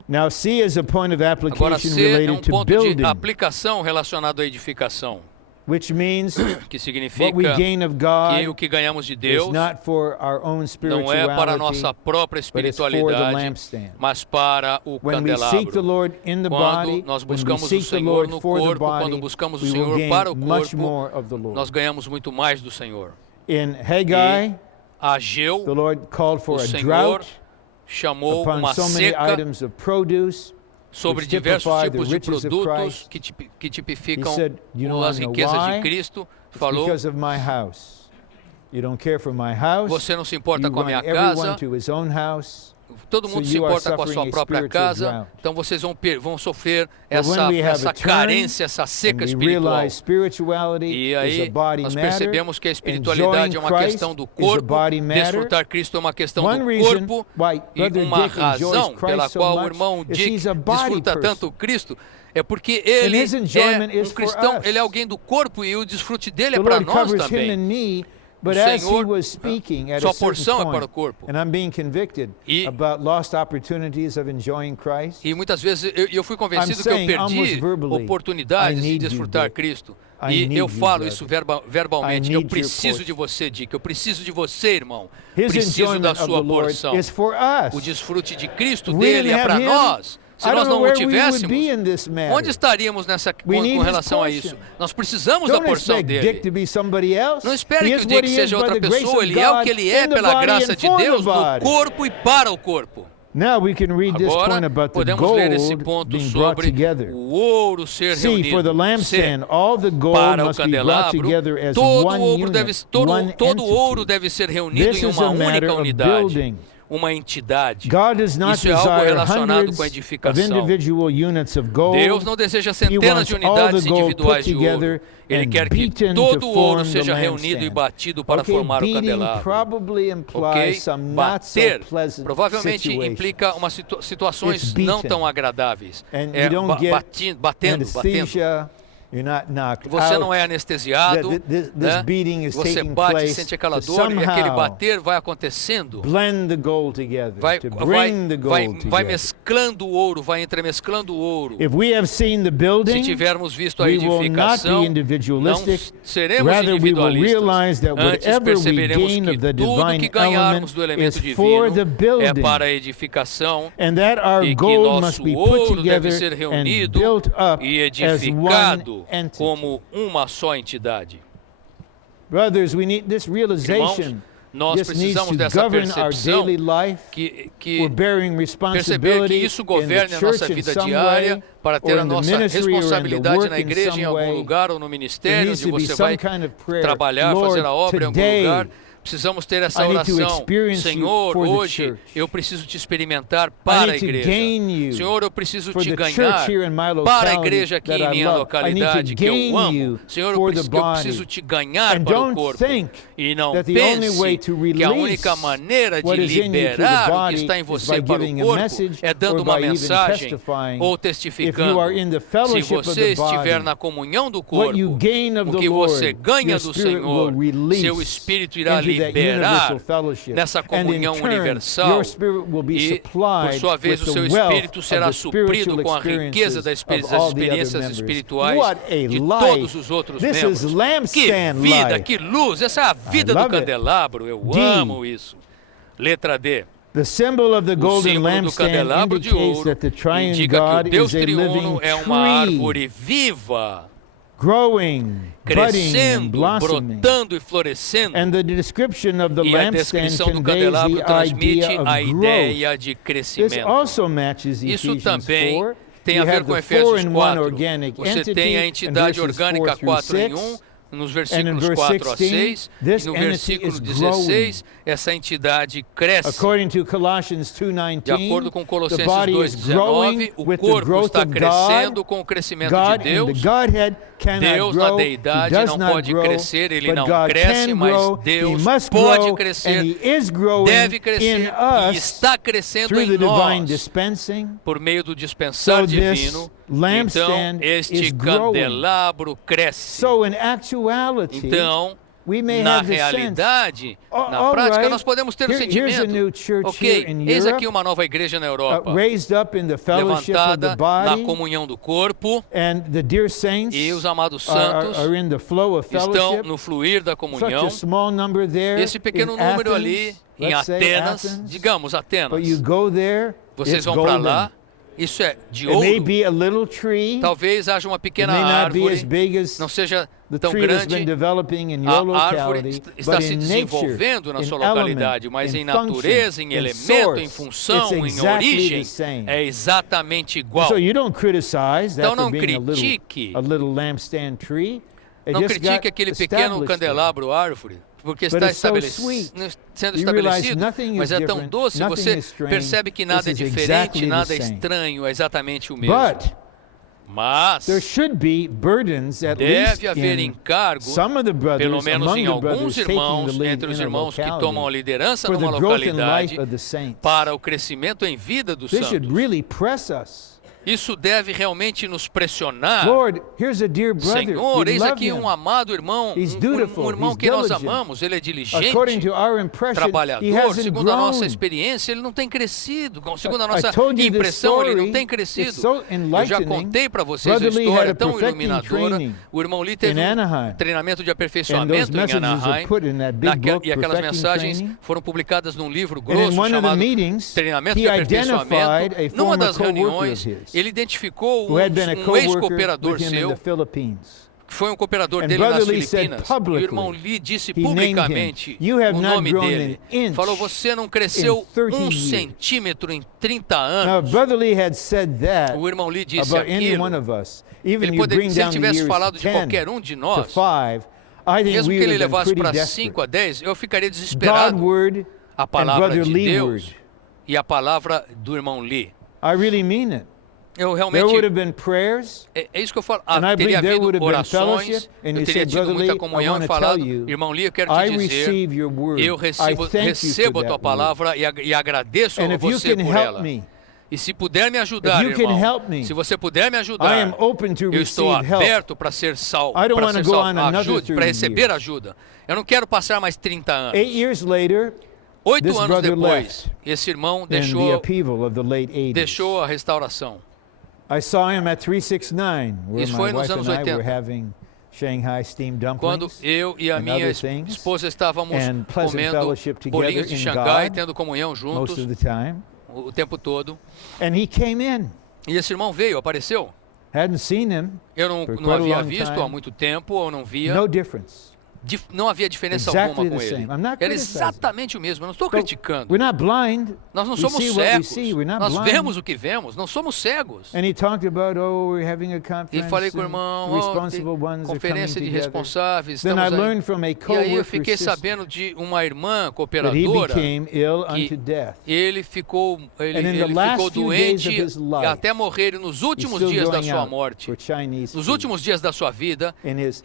Now, C is a point of Agora, application C é related um to ponto de building. aplicação relacionado à edificação. which means que what we significa gain of que God o que ganhamos de is Deus not for our own não é para a nossa spirituality, própria but it's for the espiritualidade, lampstand. mas para o When we seek the candelabro. Lord in the Quando body, nós when we buscamos o seek the Senhor Lord no for the corpo, quando body, buscamos o we will Senhor gain para o much corpo, more of the Lord. nós ganhamos muito mais do Senhor. In Haggai, Ageu, the Lord called for o a Senhor drought chamou upon uma so many seca items of produce, sobre which diversos typify the tipos de riches of produtos Christ. que tipificam He said, "You don't as know riquezas why? de Cristo. It's Falou, because of my house. You don't care for my house. você não se importa You com a want minha everyone casa, to his own house. todo So mundo se you are importa com a sua suffering a própria spiritual casa, drought. então vocês vão sofrer But when we have essa a turn, carência, essa And seca we espiritual. realize spirituality E is a aí body nós matter. percebemos que a espiritualidade é uma Enjoying questão do Christ is a corpo, body matter. desfrutar Cristo é uma questão One do reason corpo, why e Brother uma Dick enjoys razão pela Christ so qual o much irmão is Dick he's a body desfruta person. tanto Cristo, é porque ele his enjoyment é is um for cristão, us. ele é alguém do corpo e o desfrute dele The é para Lord nós covers him também. and me, but O as he Senhor, was speaking at sua a certain porção é para o point, corpo. and I'm being convicted E- about lost opportunities of enjoying Christ, E muitas vezes eu fui I'm convencido que eu saying almost perdi verbally, oportunidades I de need you, desfrutar Dick. Cristo. I E need eu you, falo brother. isso I verbalmente. need Eu your preciso portion. de você, Dick. Eu preciso de você, irmão. His Preciso da enjoyment of sua the Lord porção. is for us. O desfrute de Cristo If we dele didn't é para have him, nós. Se I nós don't know não o where we would tivéssemos, be in this matter. onde estaríamos We need com his relação a portion. isso? Nós precisamos da Don't porção expect Dick to dele. be somebody else. Não espere He que is o what Dick he is seja by outra the grace pessoa. of Ele é o God que ele é in the pela body graça and de for the Deus no body. corpo e para o corpo. Now we can read this point Agora about the podemos ler esse gold ponto being brought sobre together. o ouro ser See, for the reunido. lampstand, all the gold Para o must be brought candelabro, together as todo one ouro unit, deve, one todo ouro entity. deve ser reunido This em is uma a matter única of unidade, building. uma entidade. God does not Isso é algo desire relacionado hundreds com a of edificação. individual units of gold. Deus não deseja He centenas de wants all unidades the gold individuais put de ouro. together Ele and quer que beaten todo to o ouro form the seja reunido e lampstand. batido para Okay, formar o beating candelabro. probably implies Ok? some not so Bater pleasant provavelmente situations. implica umas situações It's não beaten. tão agradáveis. And you don't get Batendo. anesthesia, you're not knocked Você out. não é anestesiado, This né? beating is Você taking bate, place sente aquela to dor e aquele somehow bater vai acontecendo. blend the gold together, Vai, to vai, bring the vai, gold vai together. mesclando o ouro, vai entremesclando o ouro. If we have seen the Se building, tivermos visto a we will not be edificação, não individualistic. seremos Rather, we will realize individualistas. that Antes whatever we perceberemos gain que of the tudo divine que ganharmos element do elemento is for divino the é building, para a edificação, and that our e que gold must nosso be put ouro together deve ser and reunido built up e as one edificado entity. como uma só entidade. Brothers, we need this realization. Nós This needs precisamos to dessa govern our percepção daily life. que We're bearing perceber responsibility que isso in the governe a church nossa in vida some diária way, para ter or a in the nossa ministry, or in the responsabilidade work na in igreja, some em algum way. lugar ou no There ministério, needs onde to be você some vai kind of prayer. trabalhar, Lord, fazer a obra em algum today, lugar. Precisamos ter essa I need to oração. experience you Senhor, for the hoje church. eu preciso te experimentar I para a need to igreja. gain you Senhor, eu preciso for te the ganhar church here in my para a locality igreja aqui that em I minha love. localidade que gain eu amo. you Senhor, eu for the preciso body. te ganhar And para o don't corpo. think E não that the only way pense to que a release única maneira de what is in you to the liberar o body que está em is você by para o giving a corpo message é dando or uma by even mensagem testifying. ou If testificando. you are in the Se fellowship of você the estiver body, na comunhão do what you corpo, gain of o the que você Lord, ganha your do spirit will Senhor, release seu espírito irá into that liberar universal fellowship. nessa And in comunhão turn, universal, your spirit will be e por supplied sua vez with o seu the wealth espírito of será the suprido spiritual com a riqueza das experiences of all the other experiências members. espirituais What a de life! todos os outros This is membros. Que lampstand vida, life. que luz! Essa é a vida do love it. candelabro. Eu D. amo isso. Letra D. The symbol of the O golden símbolo do lampstand candelabro de indicates ouro that the triune indica que o God Deus is a living triuno é uma tree, árvore viva, growing, budding, and crescendo, blossoming. brotando e florescendo. And the description of the E a lampstand descrição do conveys candelabro the transmite idea a of growth. ideia de This crescimento. also matches Isso Ephesians também 4. tem a You ver have com the Efésios 4 in 1 4. organic Você entity tem a in entidade verses orgânica 4 through 4 em 6. 1, nos And in versículos verse 4 a 6, 16, this e no entity versículo is 16, essa entidade cresce. According to Colossians De 2:19, acordo com the Colossenses body is growing 2:19, o with the corpo growth está of crescendo God. com o crescimento God de in the Deus. Godhead cannot Deus na grow. He deidade does não not pode grow, crescer, ele but não God cresce, can mas grow. He Deus must pode grow, crescer, and He is growing deve in crescer e us está crescendo through the em divine nós dispensing. por meio do dispensar So this divino. lampstand Então, este is growing. candelabro cresce. So in actuality, Então, Na realidade, na prática, nós podemos ter o sentimento, ok, eis aqui uma nova igreja na Europa, levantada na comunhão do corpo, e os amados santos estão no fluir da comunhão. Esse pequeno número ali, em Atenas, digamos Atenas, vocês vão para lá, isso é de ouro. Talvez haja uma pequena árvore, não seja tão grande, a árvore está se desenvolvendo na sua localidade, mas em natureza, em elemento, em função, em origem, é exatamente igual. Então não critique, aquele pequeno candelabro árvore, porque está sendo estabelecido, mas é tão doce, você percebe que nada é diferente, nada é estranho, é exatamente o mesmo. Mas deve haver encargo, pelo menos em alguns irmãos, entre os irmãos que tomam a liderança numa localidade, para o crescimento em vida dos santos. Isso deve realmente nos pressionar. Senhor, eis aqui um amado irmão, um irmão que nós amamos, ele é diligente, trabalhador, segundo a nossa experiência, ele não tem crescido, segundo a nossa impressão, ele não tem crescido. Eu já contei para vocês a história tão iluminadora. O irmão Lee teve um treinamento de aperfeiçoamento em Anaheim, e aquelas mensagens foram publicadas num livro grosso chamado Treinamento de Aperfeiçoamento. Numa das reuniões, ele identificou um ex-cooperador seu, que foi um cooperador dele nas Filipinas. E o irmão Lee disse publicamente o nome dele. Falou, você não cresceu 1 centímetro em 30 anos. O irmão Lee disse aquilo. Se ele tivesse falado de qualquer um de nós, mesmo que ele levasse para 5 a 10, eu ficaria desesperado. A palavra de Deus e a palavra do irmão Lee. Eu realmente, é isso que eu falo, teria havido orações, eu teria tido muita comunhão e falado, irmão Lee, eu quero te dizer, eu recebo a tua palavra e agradeço a você por ela. E se puder me ajudar, irmão, se você puder me ajudar, eu estou aberto para ser salvo, para receber ajuda. Eu não quero passar mais 30 anos. 8 anos depois, esse irmão deixou a restauração. Isso foi nos anos 80, quando eu e a minha esposa estávamos comendo bolinhos de Xangai, tendo comunhão juntos o tempo todo. E esse irmão veio, apareceu. Eu não havia visto há muito tempo, ou não via. Não havia diferença alguma com ele. Era exatamente o mesmo. Eu não estou criticando. Nós não somos cegos. Nós vemos o que vemos. Não somos cegos. E falei com o irmão, conferência de responsáveis. E aí eu fiquei sabendo de uma irmã cooperadora que ele ficou doente até morrer nos últimos dias da sua morte. Nos últimos dias da sua vida,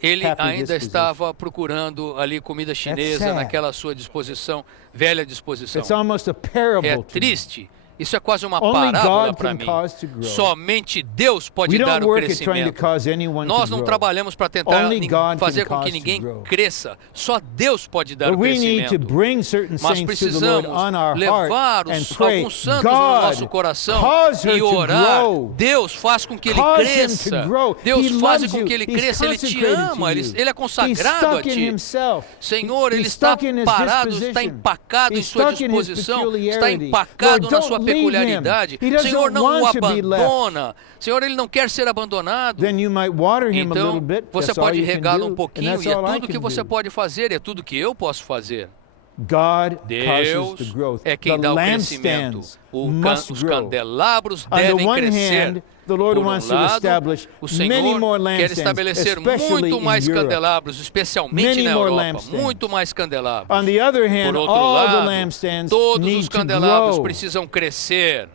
ele ainda estava procurando ali comida chinesa naquela sua disposição, velha disposição. É triste. Isso é quase uma parábola para mim. Somente Deus pode dar o crescimento. Nós não trabalhamos para tentar fazer com que ninguém cresça. Só Deus pode dar o crescimento. Mas precisamos levar alguns santos no nosso coração e orar. Deus faz com que ele cresça. Deus faz com que ele cresça. Ele te ama. Ele é consagrado a ti. Senhor, ele está parado, está empacado em sua disposição, está empacado na sua peculiaridade. Senhor, não o abandona. Senhor, ele não quer ser abandonado. Então, você pode regá-lo um pouquinho e é tudo que você pode fazer, é tudo que eu posso fazer. Deus é quem dá o crescimento. Os candelabros devem crescer. Por um lado, o Senhor quer estabelecer muito mais candelabros, especialmente na Europa, muito mais candelabros. Por outro lado, todos os candelabros precisam crescer.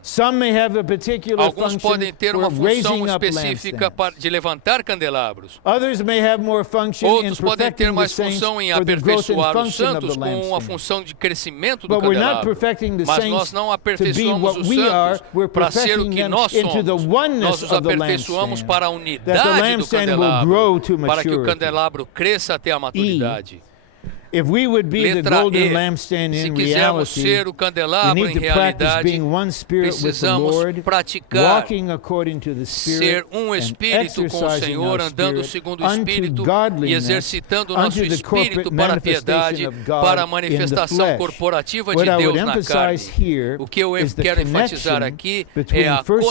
Alguns podem ter uma função específica de levantar candelabros. Outros podem ter mais função em aperfeiçoar os santos com a função de crescimento do candelabro. Mas nós não aperfeiçoamos os santos para ser o que nós somos. Nós os aperfeiçoamos para a unidade do candelabro, para que o candelabro cresça até a maturidade. If we would be the Letra golden E. lampstand Se in quisermos reality, ser o we candelabro need em to practice realidade, being one spirit with the precisamos Lord, praticar walking according to the ser Spirit, and espírito com o exercising Senhor, our andando spirit segundo o unto Espírito e godliness, exercitando o nosso unto the espírito corporate para a piedade, manifestation of God para a in the manifestação flesh. corporativa de What I Deus would na emphasize carne. here O que eu is the quero enfatizar connection aqui between é a 1 Timothy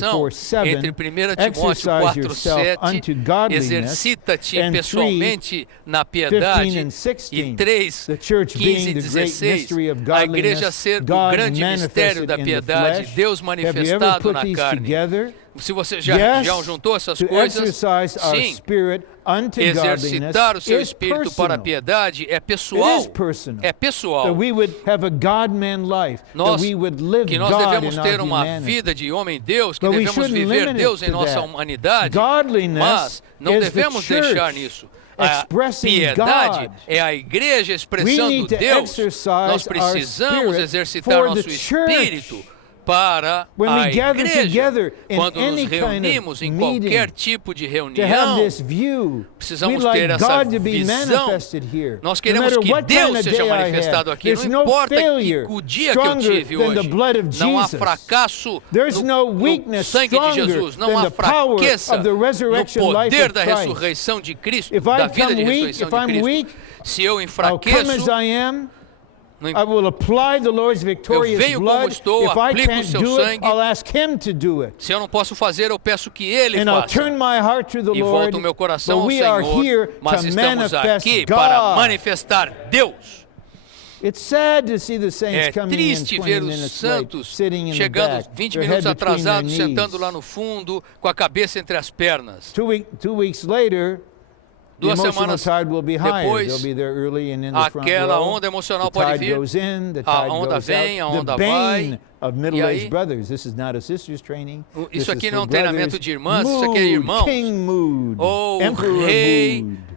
conexão 4:7, entre 1 Timóteo exercise yourself 4:7, unto godliness, exercita-te and pessoalmente na 15 piedade, and e 16, 3, the church 15 being e the great 16, mystery of a igreja godliness, ser o God grande mistério da manifested in the piedade, flesh. Deus Have you ever manifestado put na these carne. together? Se você Yes, já juntou essas to coisas, exercise our sim, spirit unto exercitar o seu godliness is espírito para a personal. piedade é It pessoal. is personal. É pessoal. That we would have a God-man life. Nós, that we would live que nós God devemos in ter our uma humanity. vida de homem-Deus, que But we devemos shouldn't viver limit Deus it em to nossa that. humanidade, Godliness mas não is the devemos church deixar nisso. A expressing piedade God. é a igreja We expressando need to Deus. exercise Nós our precisamos spirit exercitar for nosso the church. espírito para When a we gather igreja. together in Quando nos any kind of reunimos em meeting qualquer tipo de to have reunião, this view, precisamos we ter like essa God to be visão. manifested here. Nós No queremos matter que what Deus kind of seja day I manifestado have, aqui. there's Não no importa failure o dia que eu stronger tive than the hoje. blood of Não há Jesus. fracasso There's no no weakness sangue de stronger Jesus. Não than há the power fraqueza of the no resurrection life poder of da Christ. ressurreição de Cristo, If I da vida de come weak, ressurreição if de I'm Cristo. weak, Se eu I'll come as enfraqueço, I am. não I will apply the Lord's victorious venho como blood. estou, If I aplico o can't seu do it, sangue. I'll ask Him to do it. se eu não posso fazer, eu peço que Ele And I'll faça. turn my heart to the E Lord. volto o meu coração But ao we are Senhor, here mas to estamos manifest aqui para God. manifestar Deus. It's sad to see the saints É coming in triste 20 ver os minutes late, santos sitting in the chegando back, 20 their minutos head between their atrasados, knees. sentando lá no fundo, com a cabeça entre as pernas. 2 weeks later, the 2 emotional semanas tide will be higher. depois, They'll be there early and in the front aquela row. onda emocional The pode tide vir, goes in, the a tide onda goes vem, a out. onda The bane vai. of E middle-aged aí, brothers. This is not a sister's training. This isso aqui is não é for um treinamento brothers. de irmãs, isso aqui é irmãos. King mood, Ou emperor rei. mood.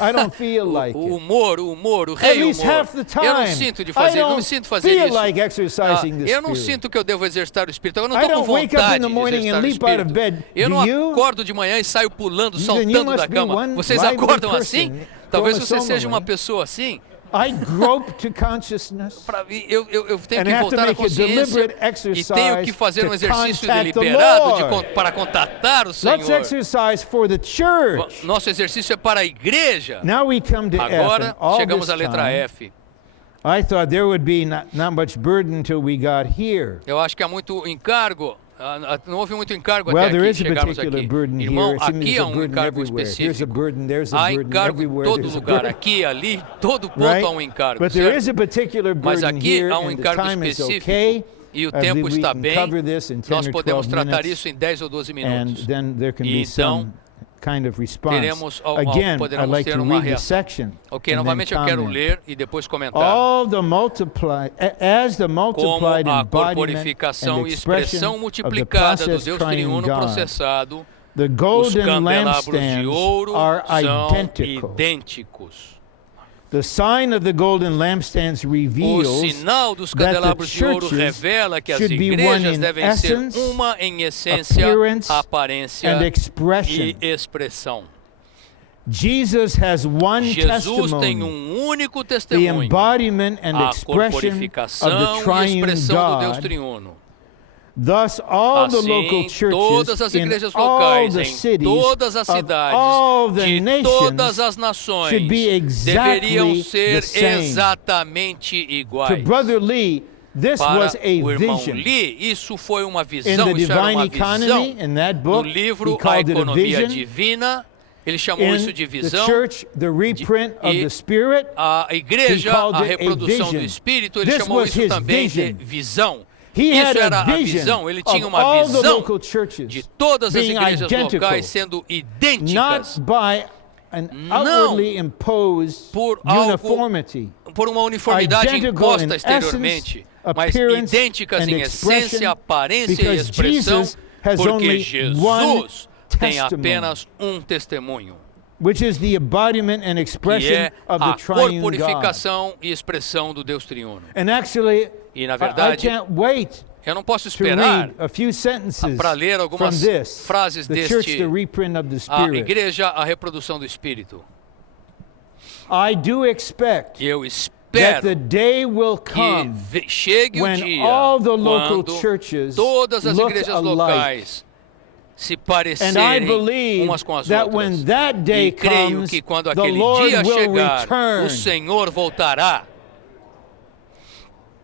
I don't feel like O it. humor, o At rei least humor. half the time. Eu não sinto de I fazer, não me don't sinto fazer feel isso. like exercising the Eu não Spirit. sinto que eu devo exercitar o Espírito. Eu não I estou com don't wake up in vontade the de morning exercitar and o leap out of Espírito. bed. Eu Do não you? acordo de manhã e saio pulando, Then you saltando must da be cama. one Vocês lively acordam person, assim? Talvez você chromosomally. seja uma pessoa assim. I grope to consciousness. Pra mim, eu tenho And que have to voltar à make a consciência deliberate e exercise tenho que fazer um to exercício contact the deliberado Lord. para contatar o Senhor. Let's exercise for the church. Nosso exercício é para a igreja. Now we come to F. Agora And all chegamos this à letra time, F. I thought there would be not much burden until we got here. Eu acho que há muito encargo. Não houve muito encargo Well, até there aqui, is a chegarmos particular aqui. burden Irmão, here. It seems aqui there's há a burden encargo everywhere. Here's a específico. burden, there's a Há burden encargo em everywhere. todo There's a lugar, burden. aqui, ali, todo ponto Right? há encargo, But there certo? is a particular Mas burden aqui here, há and the encargo time is específico okay. e o I tempo believe we está can bem. cover this in 10 Nós or podemos 12 tratar minutes, isso em 10 ou 12 and minutos. then there can E be então, some kind of response. Again, I'd poderemos like ter to uma read the reação. section Ok, and then novamente eu quero comment. ler e depois comentar. All the multiplied, as the Como multiplied a embodiment corporificação and e expression expressão of the multiplicada do process Deus triune triuno God. processado, The os golden candelabros de lampstands ouro are são identical. idênticos. The sign of the golden lampstands O reveals sinal dos that the candelabros de ouro churches revela que as should be one igrejas in devem ser essence, uma em essência, appearance, aparência and expression. e expressão. Jesus has one Jesus tem testimony, único the testemunho, embodiment and a expression of corporificação the e triune expressão do Deus God. triuno. Thus, all the Assim, local todas as churches in igrejas all locais, the em cities todas as of cidades, all the de nations todas as nações, should be exactly deveriam ser the same. exatamente To iguais. Brother Lee, this Para was a o irmão vision. Lee, isso foi uma In visão, the isso era Divine uma Economy, visão. in that No book, he livro A called it a Economia vision. Divina, ele chamou In isso de the visão. church, the reprint of e the Spirit, A igreja, he called a it a reprodução do vision. Espírito, ele This chamou was isso his também vision. de visão. he had Isso era a a vision visão, ele of tinha uma all the visão local churches de todas as being igrejas identical, locais sendo idênticas, not by an outwardly imposed por algo- uniformity, por uma uniformidade identical imposta in exteriormente, essence, mas appearance, idênticas and em essência, expression, aparência e because expressão, Jesus has porque only one Jesus tem testimony, apenas um testemunho, which is the embodiment and que expression é of the a triune God. corporificação e expressão do Deus triuno. And actually, E na I verdade, can't wait eu não posso to esperar read a few sentences para ler from algumas this, frases the church, deste the reprint of the a Spirit. igreja, a reprodução do Espírito. I do expect eu that espero the day will come que chegue o when dia all the local quando churches todas as look igrejas alike. locais se And I parecerem believe umas com as that outras. when that day E creio comes, que quando the aquele Lord dia will chegar, return. o Senhor voltará.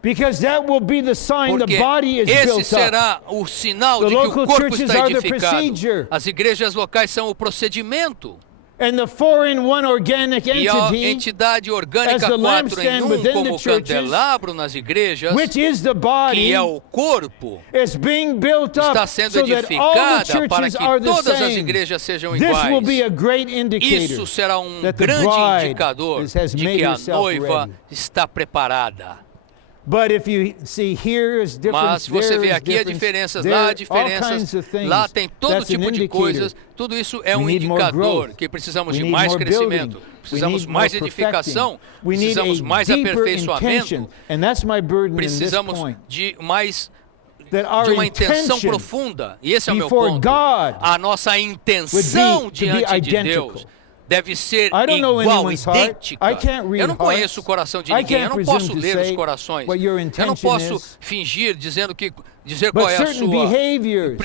Because that will be the sign the Porque body is esse built up. será o sinal The de que o local corpo churches está are the edificado. procedure. As igrejas locais são o procedimento. And the 4-in-1 organic E a entity, entidade as orgânica the 4 em lampstand 1, within como the o churches, candelabro nas igrejas, which is the que body, é o corpo, is being built está up sendo so that all the edificada para churches que are the todas as same. igrejas sejam This will iguais. be a great indicator Isso será um that the grande bride indicador has de made que a herself noiva ready. está preparada. But if you see here is difference, Mas se você vê there is aqui as difference, diferenças, there, lá all diferenças, kinds of things, lá tem todo that's tipo an de indicator. coisas, tudo isso é We um need more indicador growth. que precisamos We de need mais more crescimento, building. precisamos We need mais more edificação, perfecting. We need precisamos a mais deeper aperfeiçoamento, intention, and that's my burden in this precisamos point. de mais That our de uma intenção intention profunda, e esse é o meu before ponto. God A nossa intenção to be diante de identical. Deus deve ser I don't know igual, anyone's heart. idêntica. I can't read Eu não conheço hearts. o coração de I ninguém, eu can't não posso presume to ler os say corações. what your Eu não intention posso is. fingir dizer But qual é a certain sua behaviors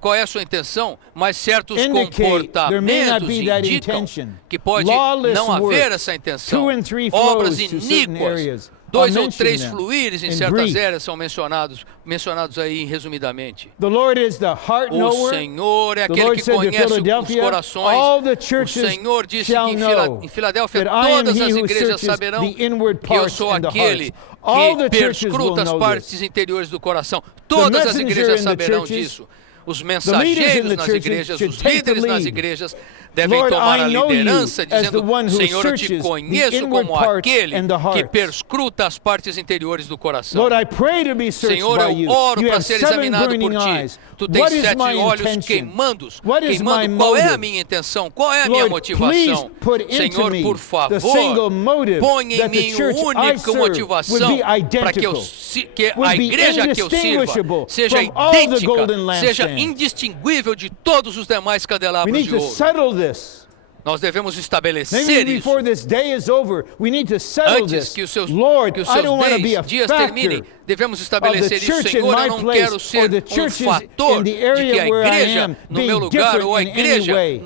qual é a sua intenção, mas certos indicate there may not comportamentos be that indicam intention. que pode Lawless não haver works, essa intenção. 2 and 3 Obras flows to certain iníquas, areas. 2 I'll ou 3 mention them fluires em in certas brief. áreas são mencionados aí resumidamente. The Lord is the heart O knower. Senhor é The aquele Lord que said to conhece os Philadelphia, corações. all the O churches Senhor disse shall que know em Filadélfia that I am todas he as who igrejas searches saberão the inward que eu parts sou and the aquele hearts. All que the churches will perscruta as know partes this. interiores do coração. Todas as messenger igrejas in the saberão churches, disso. Os leaders in mensageiros the nas churches igrejas, should os take the líderes nas lead. igrejas devem Lord, tomar I a know you liderança, as the dizendo: one who Senhor, eu te searches the conheço inward como parts aquele and the que hearts. perscruta as partes interiores do coração. Lord, I pray to be searched Senhor, by eu you. oro You para have ser 7 examinado por burning ti. eyes. Tu tens What is 7 my olhos intention? queimando. What is my Qual é a motive? minha intenção? Qual é a minha Lord, please motivação? put into Senhor, me por the single favor, motive põe em that the mim church I única serve would motivação be para que, identical, que a would be igreja que eu sirva indistinguishable seja from all the idêntica, golden seja lampstands. indistinguível de todos os demais We candelabros need de to ouro. settle this. Nós devemos estabelecer Maybe isso. before this day is over, we need to settle Antes this. que os seus, Lord, I don't want to be dias, a dias factor terminem, devemos of estabelecer the isso. church in Senhor, my eu não place quero or ser the um churches fator in the de que area a where I igreja am no being meu lugar ou a different in any igreja way.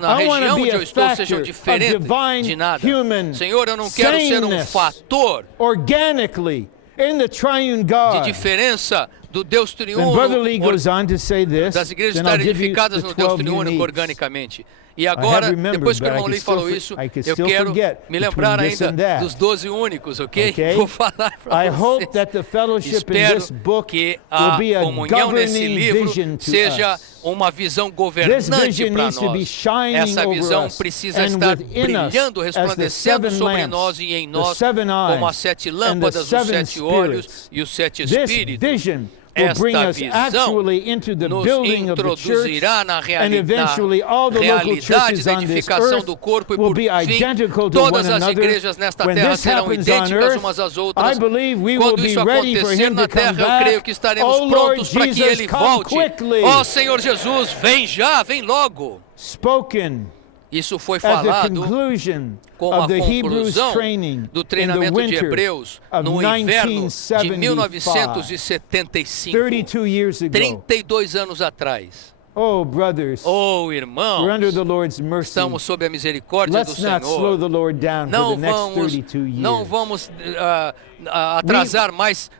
na I want to região be onde a eu estou factor sejam of diferentes divine de nada. human Senhor, eu não quero ser um saneness, fator organically in the triune de God. diferença do Deus Then Brother Lee triuno, goes on to say this. das igrejas Then I'll estarem give you edificadas the no Deus 12 triúnico uniques. organicamente. E agora, remembered, depois que o but I irmão can Lee still falou for- isso, I can eu still quero forget me between lembrar this ainda and that. dos 12 únicos, ok? Okay? Vou falar para I vocês. hope that the fellowship in Espero this book que will a be a comunhão nesse governing livro vision to seja us. uma visão This governante vision para needs to be nós. shining Essa over visão us precisa and estar within brilhando, us as the resplandecendo 7 sobre lamps, nós e em the nós, 7 como as eyes, 7 and the lâmpadas, os 7 7 olhos spirits. e os 7 This espíritos. vision will bring Esta us visão actually into the nos building of the church, introduzirá na and eventually all the local realidade churches da on this edificação earth do corpo e will por be fim identical to todas one as another. igrejas nesta When terra this serão happens on idênticas earth, umas às I outras. believe we will Quando be isso ready for acontecer him na to come terra, eu creio back. que estaremos Oh Lord prontos para que Jesus, Ele come volte. quickly. Ó Senhor Jesus, vem já, vem logo. Spoken Isso foi at the falado conclusion com a of the Hebrews conclusão training do in the treinamento de winter Hebreus of no inverno de 1975, 1975, 32 years ago. 32 anos atrás. Oh, brothers, Oh, we're under irmãos, the Lord's mercy. estamos sob a misericórdia do Let's not slow Senhor. the Lord down for Não the next vamos, 32 years. não vamos atrasar mais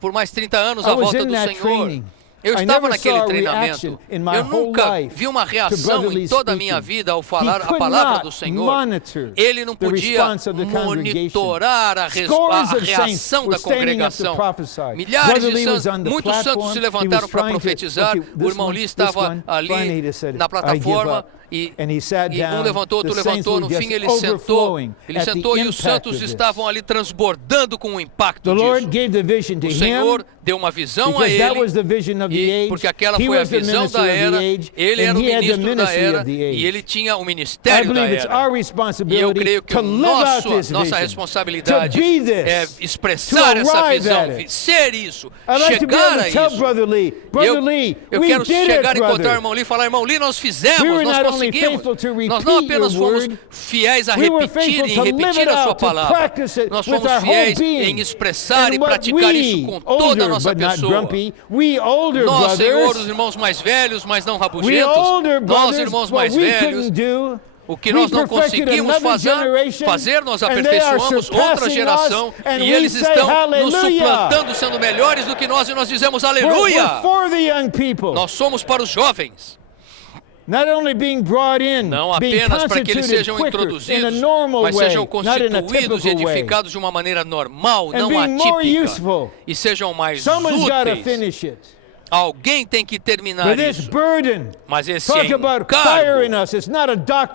por mais 30 anos I a was volta in do that Senhor. training. Eu I estava never naquele saw a treinamento. reaction in my Eu whole nunca life vi uma to reação Brother em Lee toda a speaking. minha vida ao He falar a could palavra not do Senhor. monitor Ele não the podia response of the congregation. monitorar a Scores of saints reação were da standing up to congregação. prophesy. Milhares Brother de Lee was santos, on the muitos santos platform. se He levantaram was para trying to, profetizar. okay, O this irmão one, Lee this estava one. ali Finally he said, na "I give plataforma up." e And he sat down. levantou, outro The saints levantou, were no just fim ele sentou, overflowing ele at the sentou e os impact santos of this. estavam ali transbordando com o impacto The Lord disso. gave the vision to O him Senhor deu uma visão a ele, porque aquela foi a visão da era, ele era o ministro da era e ele tinha o ministério da era. E eu creio que nossa responsabilidade é expressar essa visão, ser isso, chegar a isso. Eu quero chegar e encontrar o irmão Lee e falar, irmão Lee, nós fizemos, nós conseguimos. Nós não apenas fomos fiéis a repetir a sua palavra, nós fomos fiéis em expressar e praticar isso com toda a nossa pessoa. Nós, Senhor, os irmãos mais velhos, mas não rabugentos, nós, irmãos mais velhos, o que nós não conseguimos fazer, nós aperfeiçoamos outra geração e eles estão nos suplantando, sendo melhores do que nós, e nós dizemos aleluia! Nós somos para os jovens. Não apenas para que eles sejam introduzidos, mas sejam constituídos e edificados de uma maneira normal, não atípica, e sejam mais úteis. Alguém tem que terminar isso. Mas esse encargo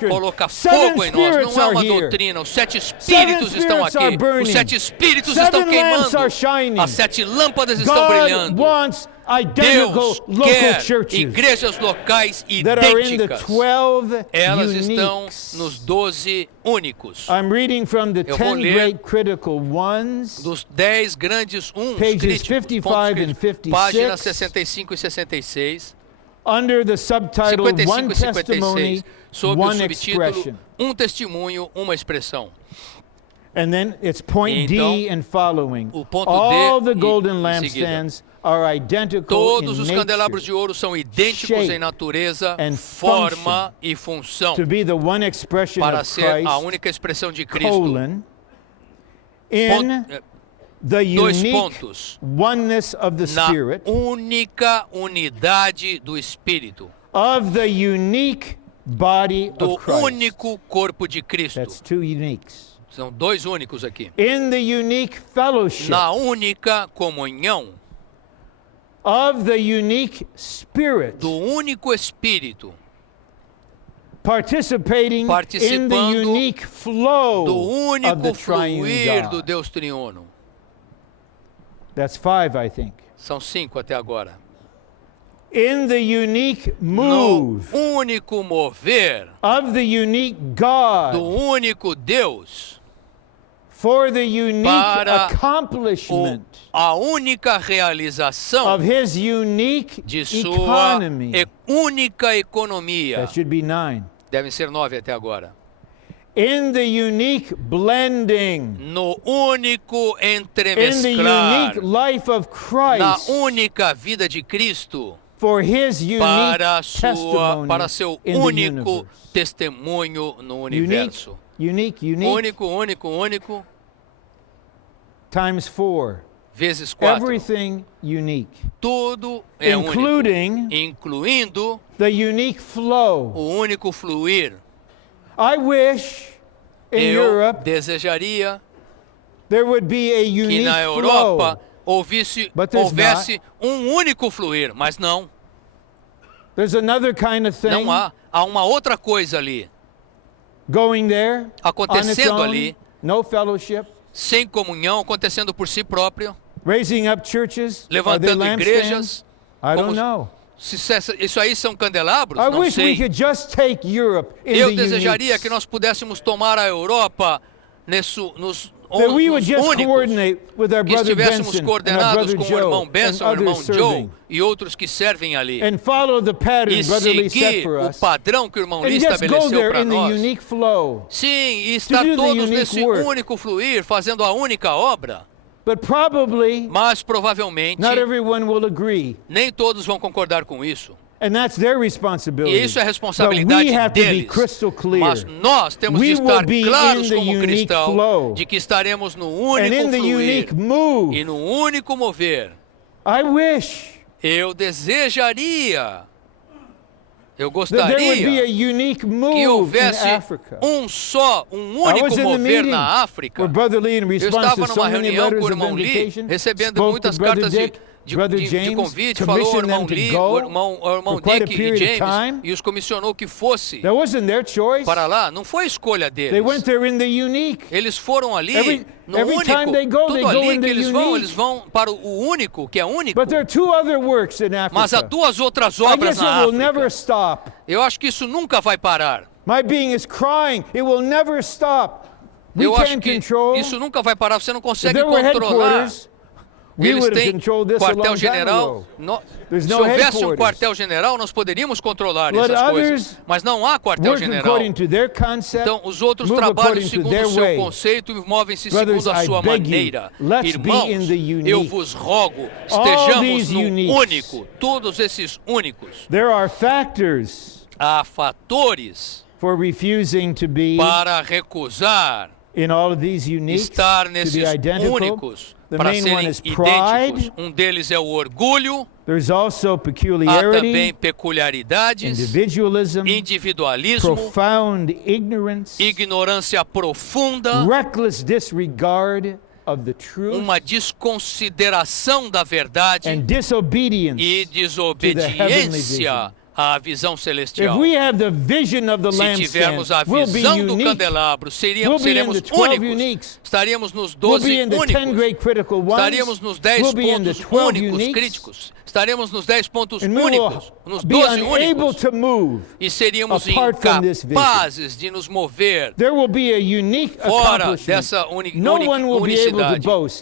coloca fogo em nós, não é uma doutrina. Os 7 espíritos estão aqui. Os 7 espíritos estão queimando. As 7 lâmpadas estão brilhando. Deus quer igrejas locais idênticas. Elas estão nos 12 únicos. Eu vou ler dos 10 grandes críticos, páginas 65 e 66, under the subtitle 55 One e 56, Testimony, sob o One subtítulo Expression. Um testemunho, uma expressão. And then it's point Então, D and following. o ponto All D the golden em lampstands are identical Todos in os candelabros de nature, ouro são idênticos shape, em natureza, and forma e função, to be the one expression para of ser a Christ, única expressão de Cristo. colon, in the Dois unique pontos. oneness of the Na Spirit, única unidade do Espírito, of the unique body do of Christ. único corpo de Cristo. That's 2 uniques. São 2 únicos aqui. In the unique fellowship Na única comunhão of the unique Spirit, do único Espírito, participating in the Participando unique flow do of the único triune fluir do God. Deus triuno. That's 5, I think. São 5 até agora. In the unique No move único mover of the unique do God único Deus, for the unique para accomplishment a única realização of His unique de sua economy. única economia. That should be 9. Devem ser 9 até agora. In the unique blending, No único in the entremesclar, unique life of na Christ, única vida de Cristo, for His unique testimony para seu in the único universe. testemunho no Unique, universo. unique, Único, times 4. vezes 4. Everything unique, Tudo é único, including incluindo the unique flow. o único fluir. I wish in Eu Europe desejaria there would be a que unique na flow. Europa houvesse um único fluir, mas não. There's another kind of thing Não há. Há uma outra coisa ali, going there on its acontecendo own, ali, no fellowship, sem comunhão, acontecendo por si próprio, raising up churches, are they levantando lampstands? igrejas. I don't como- know. Isso aí são candelabros? I Não wish we sei. could just take Europe in Eu the desejaria uniques, que nós pudéssemos tomar a Europa nos that we would just únicos, coordinate with our que brother estivéssemos Benson and our coordenados brother com o irmão Joe Benson, and o irmão others Joe serving, e outros que servem ali. and follow the pattern E Brother Lee set seguir for o us, padrão que o irmão Lee and just go estabeleceu there para in the nós. unique flow. Sim, e estar do the todos unique nesse work. único fluir, fazendo a única obra. But probably Mas provavelmente not everyone will agree, nem todos vão concordar com isso. and that's their E responsibility. isso é But responsabilidade we have to be deles. crystal clear. Mas nós temos de We estar will be claros in the como unique cristãos flow. de que estaremos no And único in the fluir unique move, e no único mover. I wish Eu desejaria, eu that there would be a gostaria unique que move in houvesse Africa. um I único was in the mover meeting na África. where Brother Lee, in Eu response estava to so numa many reunião letters com o of irmão Lee, invitation, recebendo spoke to muitas Brother cartas de Dick de convite, falou ao irmão Lee, ao irmão Dick e James, e os comissionou que fosse para lá. Não foi escolha deles. Eles foram ali no único. Tudo ali que eles vão para o único, que é único. Mas há duas outras obras na África. Eu acho que isso nunca vai parar. My being is crying. It will never stop. Eu acho que isso nunca vai parar. Você não consegue controlar. Eles têm quartel-general. Se houvesse um quartel-general, nós poderíamos controlar essas coisas. Mas não há quartel-general. Então, os outros trabalham segundo o seu conceito e movem-se segundo a sua maneira. Irmãos, eu vos rogo, estejamos no único, todos esses únicos. Há fatores para recusar estar nesses únicos, para serem idênticos. Um deles é o orgulho. Há também peculiaridades, individualismo, ignorância profunda, uma desconsideração da verdade e desobediência à visão celestial. Se tivermos a visão do candelabro, seremos únicos. Estaríamos nos 12 únicos. Estaríamos nos 10 pontos únicos críticos. Estaremos nos 10 pontos únicos, nos 12 únicos. E seríamos incapazes de nos mover fora dessa unicidade.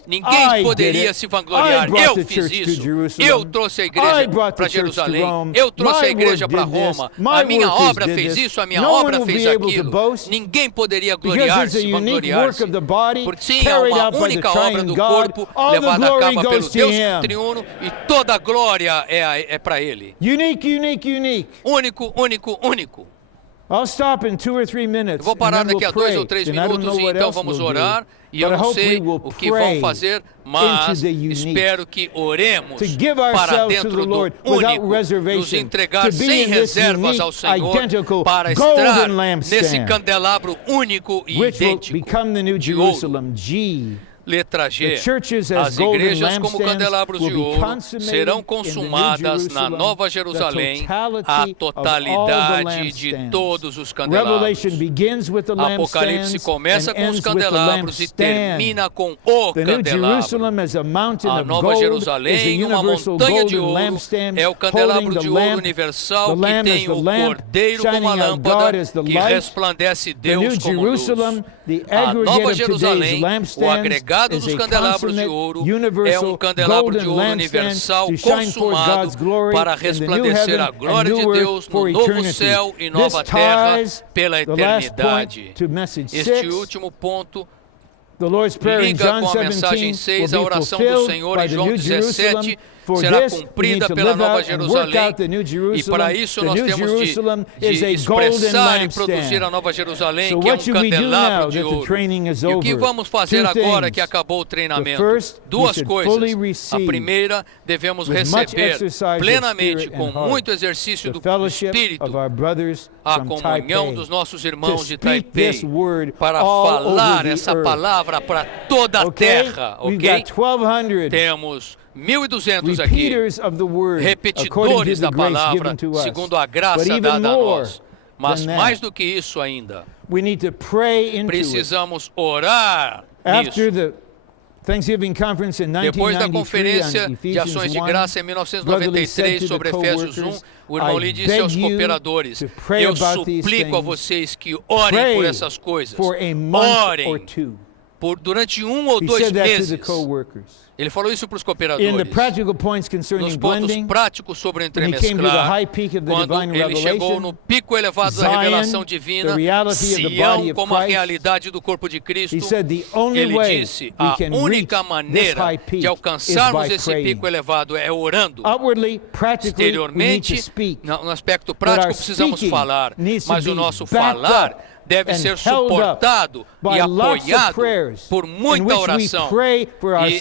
Ninguém poderia se vangloriar. Eu fiz isso. Eu trouxe a igreja para Jerusalém. Eu trouxe a igreja para Roma. A minha obra fez isso, a minha obra fez aquilo. Ninguém poderia gloriar-se, vangloriar-se. Porque sim, é uma única obra do corpo, levada a cabo pelo Deus triuno, e toda a glória é para Ele. Único, único, único. Eu vou parar daqui a 2 ou 3 minutos e então vamos orar. E eu não sei o que vão fazer, mas espero que oremos para dentro do único, nos entregar sem reservas ao Senhor para estar nesse candelabro único e idêntico de ouro. Letra G. As igrejas como candelabros de ouro serão consumadas na Nova Jerusalém a totalidade de todos os candelabros. Apocalipse começa com os candelabros e termina com o candelabro. A Nova Jerusalém, uma montanha de ouro, é o candelabro de ouro universal que tem o Cordeiro como a lâmpada que resplandece Deus como luz. A Nova Jerusalém, o agregado dos candelabros de ouro, é um candelabro de ouro universal consumado para resplandecer a glória de Deus no novo céu e nova terra pela eternidade. Este último ponto liga com a mensagem 6, a oração do Senhor em João 17, será cumprida pela Nova Jerusalém, e para isso nós temos de expressar e produzir a Nova Jerusalém, que é um candelabro de ouro. E o que vamos fazer agora que acabou o treinamento? Duas coisas. A primeira, devemos receber plenamente, com muito exercício do Espírito, a comunhão dos nossos irmãos de Taipei, para falar essa palavra para toda a terra, ok? Temos 1.200 aqui, repetidores da palavra, segundo a graça dada a nós. Mas mais do que isso ainda, precisamos orar nisso. Depois da conferência de ações de graça em 1993 sobre Efésios 1, o irmão Lee disse aos cooperadores: eu suplico a vocês que orem por essas coisas. Orem durante 1 ou 2 meses. Ele falou isso para os cooperadores. Nos pontos práticos sobre o entremesclar, quando ele chegou no pico elevado da revelação divina, Sião como a realidade do corpo de Cristo, ele disse, a única maneira de alcançarmos esse pico elevado é orando. Exteriormente, no aspecto prático, precisamos falar, mas o nosso falar deve ser suportado e apoiado por muita oração. E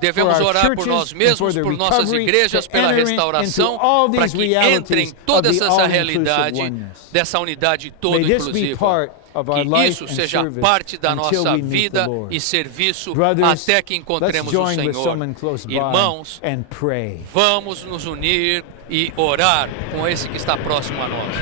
devemos orar por nós mesmos, por nossas igrejas, pela restauração, para que entrem toda essa realidade dessa unidade toda inclusiva. que isso seja parte da nossa vida e serviço até que encontremos o Senhor. Irmãos, vamos nos unir e orar com esse que está próximo a nós.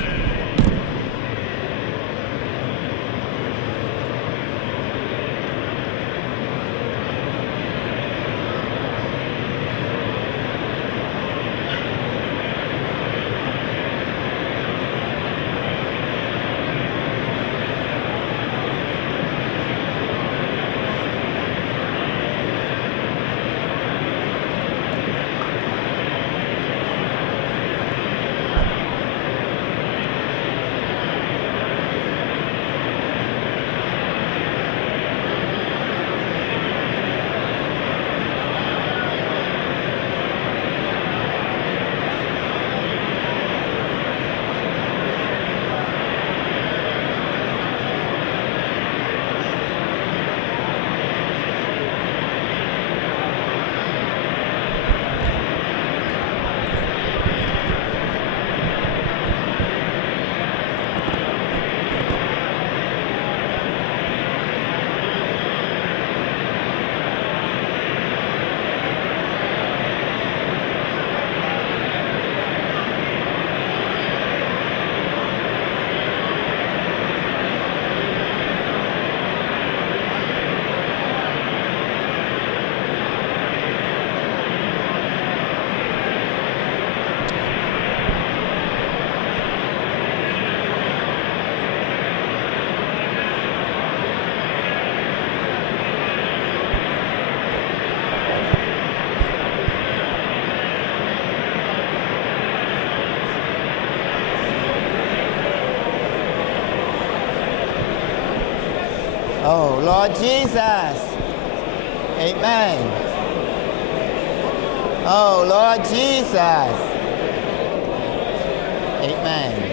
Oh, Lord Jesus. Amen. Oh, Lord Jesus. Amen.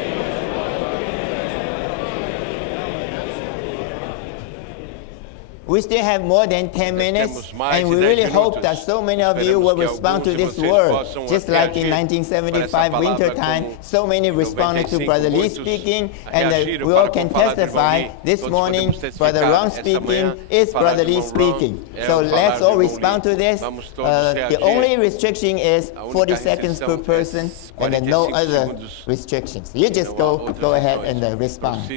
We still have more than 10 minutes, and we really hope that so many of you will respond to this word. Just like in 1975 wintertime, so many responded to Brother Lee speaking, and we all can testify this morning, Brother Ron speaking is Brother Lee speaking. So let's all respond to this. The only restriction is 40 seconds per person, and then no other restrictions. You just go ahead and respond.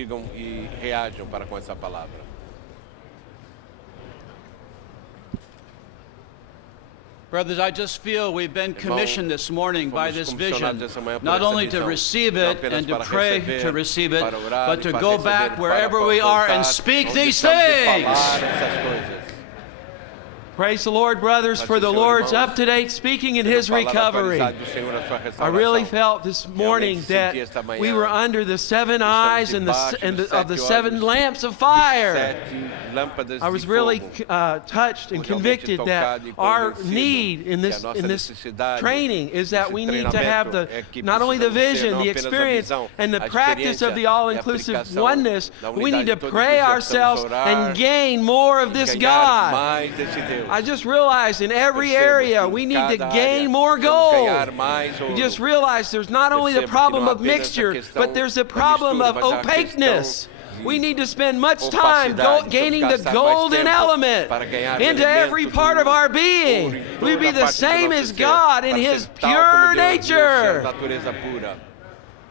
Brothers, I just feel we've been commissioned this morning by this vision, not only to receive it and to pray to receive it, but to go back wherever we are and speak these things. Praise the Lord, brothers, for the Lord's up-to-date speaking in His recovery. I really felt this morning that we were under the 7 eyes and of the 7 lamps of fire. I was really touched and convicted that our need in this training is that we need to have not only the vision, the experience, and the practice of the all-inclusive oneness, but we need to pray ourselves and gain more of this God. I just realized in every area we need to gain more gold. You just realize there's not only the problem of mixture, but there's the problem of opaqueness. We need to spend much time gaining the golden element into every part of our being. We be the same as God in His pure nature.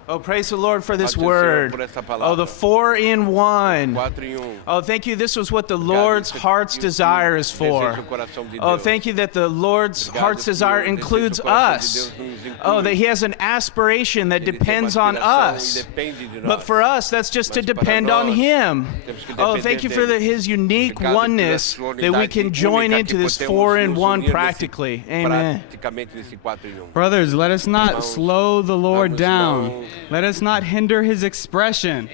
Oh, praise the Lord for this word. Oh, the 4-in-1. Oh, thank you. This was what the Lord's heart's desire is for. Oh, thank you that the Lord's heart's desire includes us. Oh, that He has an aspiration that depends on us. But for us, that's just to depend on Him. Oh, thank you for His unique oneness that we can join into this 4-in-1 practically. Amen. Brothers, let us not slow the Lord down. Let us not hinder His expression.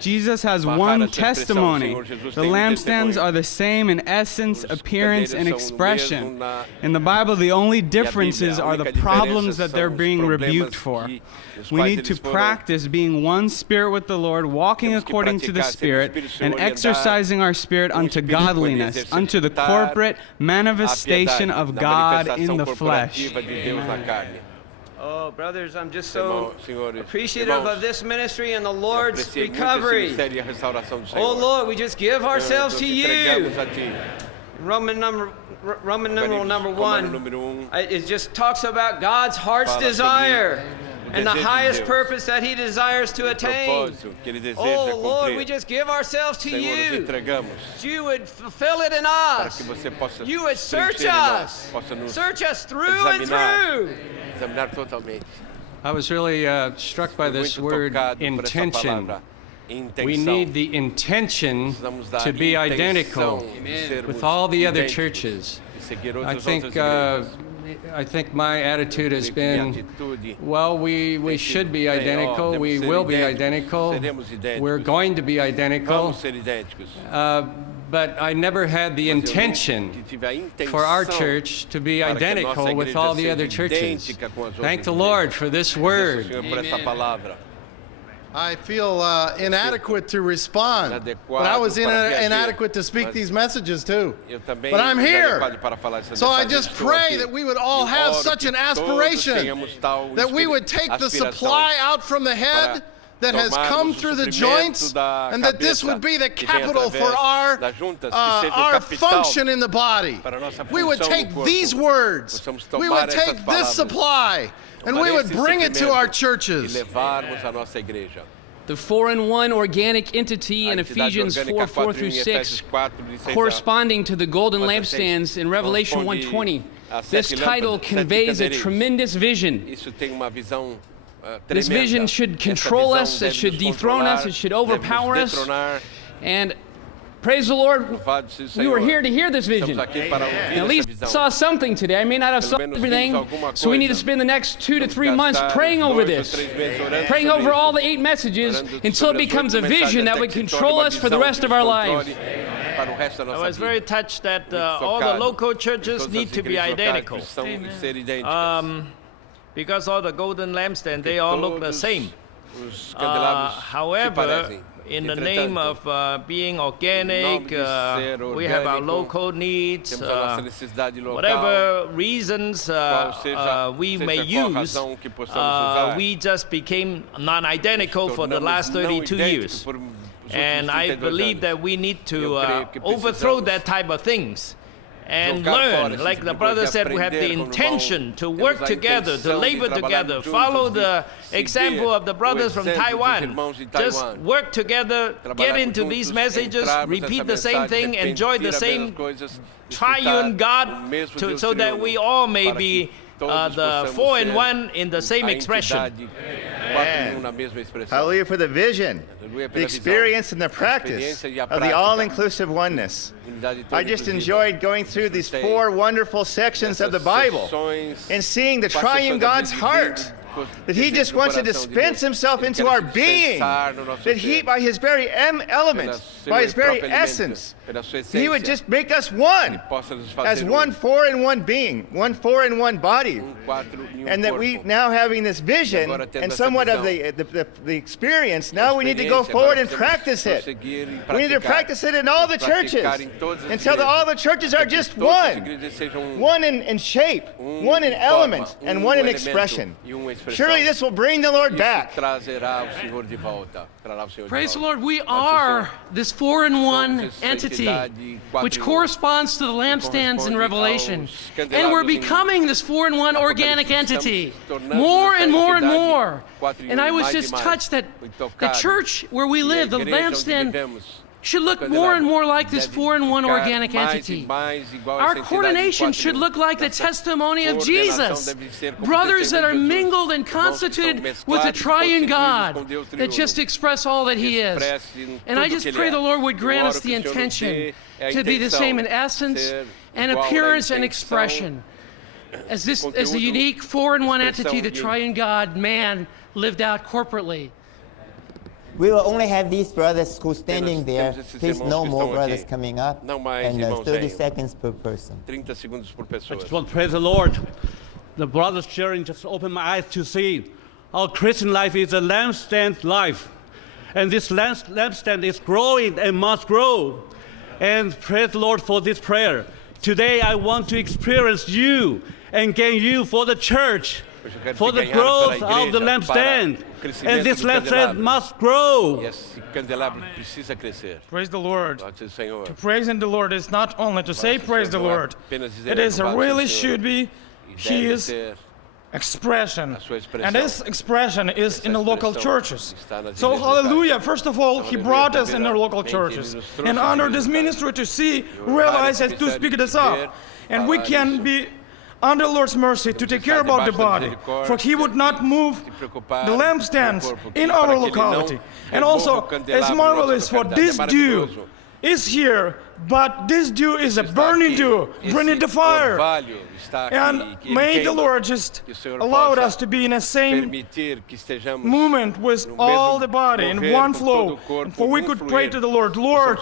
Jesus has one testimony. The lampstands are the same in essence, appearance, and expression. In the Bible, the only differences are the problems that they're being rebuked for. We need to practice being one spirit with the Lord, walking according to the Spirit, and exercising our spirit unto godliness, unto the corporate manifestation of God in the flesh. Amen. Oh, brothers, I'm just so appreciative of this ministry and the Lord's recovery. Oh, Lord, we just give ourselves to you. Roman numeral number 1, it just talks about God's heart's desire and the highest purpose that he desires to attain. Oh, Lord, we just give ourselves to you. You would fulfill it in us. You would search us through and through. I was really struck by this word, intention. We need the intention to be identical with all the other churches. I think my attitude has been, well, we should be identical, we will be identical, we're going to be identical, but I never had the intention for our church to be identical with all the other churches. Thank the Lord for this word. Amen. I feel inadequate to respond, but I was inadequate to speak these messages too. But I'm here, so I just pray that we would all have such an aspiration, that we would take the supply out from the head that has come through the joints, and that this would be the capital for our function in the body. We would take these words, we would take this supply, and we would bring it to our churches. The 4-in-1 organic entity in Ephesians 4 through 6, corresponding to the golden lampstands in Revelation 1:20. This title conveys a tremendous vision. This vision should control us, it should dethrone us, it should overpower us. And praise the Lord, we were here to hear this vision. At least saw something today. I may not have saw everything, so we need to spend the next 2 to 3 months praying over this, praying over all the 8 messages until it becomes a vision that would control us for the rest of our lives. I was very touched that all the local churches need to be identical. Because all the golden lampstands, they all look the same. However, in the name of being organic, we have our local needs, whatever reasons we may use, we just became non-identical for the last 32 years. And I believe that we need to overthrow that type of things and learn, like the brother said, we have the intention to work together, to labor together, follow the example of the brothers from Taiwan. Just work together, get into these messages, repeat the same thing, enjoy the same triune God, so that we all may be the 4-in-1 in the same expression. Hallelujah for the vision, the experience and the practice of the all-inclusive oneness. I just enjoyed going through these 4 wonderful sections of the Bible and seeing the triune God's heart, that he just wants to dispense himself into our being, that he, by his very element, by his very essence, he would just make us one, as one 4-in-1 being, one 4-in-1 body, and that we now having this vision and somewhat of the experience, now we need to go forward and practice it. We need to practice it in all the churches until all the churches are just one in shape, one in element, and one in expression. Surely this will bring the Lord back. Praise the Lord. We are this 4-in-1 entity, which corresponds to the lampstands in Revelation. And we're becoming this 4-in-1 organic entity, more and more and more. And I was just touched that the church where we live, the lampstand, should look more and more like this 4-in-1 organic entity. Our coordination should look like the testimony of Jesus. Brothers that are mingled and constituted with the triune God that just express all that he is. And I just pray the Lord would grant us the intention to be the same in essence and appearance and expression as the unique 4-in-1 entity, the triune God, man, lived out corporately. We will only have these brothers who are standing there. Please, no more brothers coming up. And 30 seconds per person. I just want to praise the Lord. The brothers sharing just opened my eyes to see our Christian life is a lampstand life. And this lampstand is growing and must grow. And praise the Lord for this prayer. Today I want to experience you and gain you for the church. for the growth of the lampstand. And this lampstand must grow. Praise the Lord. To praise in the Lord is not only to say praise the Lord. It is really should be His expression. And this expression is in the local churches. So hallelujah, first of all, He brought us in our local churches. And under this ministry to see, realize and to speak this up. And we can be under the Lord's mercy to take care about the body, for He would not move the lampstands in our locality. And also, it's marvelous for this dew is here, but this dew is a burning dew, burning the fire. And may the Lord just allow us to be in the same movement with all the body in one flow, for we could pray to the Lord, Lord,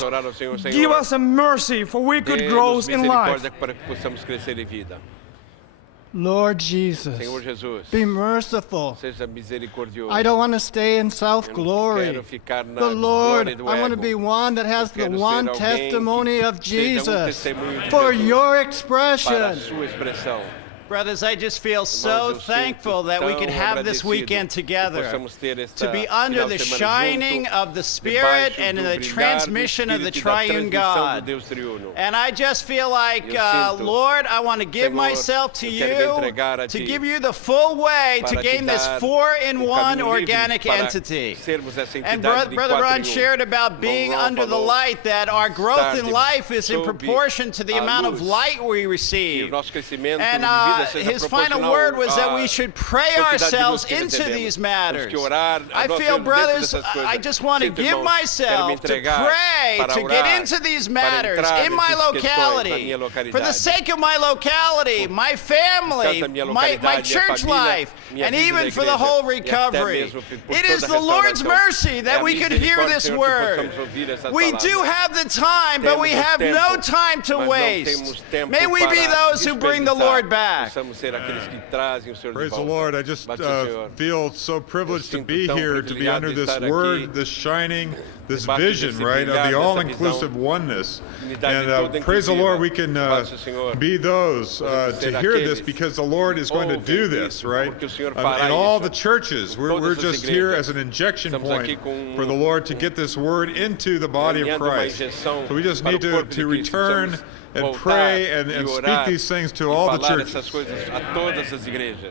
give us a mercy, for we could grow in life. Lord Jesus, be merciful. I don't want to stay in self-glory. But Lord, I want to be one that has the one testimony of Jesus for your expression. Brothers, I just feel so thankful that we can have this weekend together, to be under the shining of the Spirit and in the transmission of the Triune God. And I just feel like, Lord, I want to give myself to you, to give you the full way to gain this 4-in-1 organic entity. And Brother Ron shared about being under the light, that our growth in life is in proportion to the amount of light we receive. And his final word was that we should pray ourselves into these matters. I feel, brothers, I just want to give myself to pray, to get into these matters in my locality, for the sake of my locality, my family, my church life, and even for the whole recovery. It is the Lord's mercy that we could hear this word. We do have the time, but we have no time to waste. May we be those who bring the Lord back. Praise the Lord. I just feel so privileged to be here, to be under this word, this shining, this vision, right, of the all-inclusive oneness. And praise the Lord, we can be those to hear this, because the Lord is going to do this, right? In all the churches, we're just here as an injection point for the Lord to get this word into the body of Christ. So we just need to return and pray and speak these things to all the churches.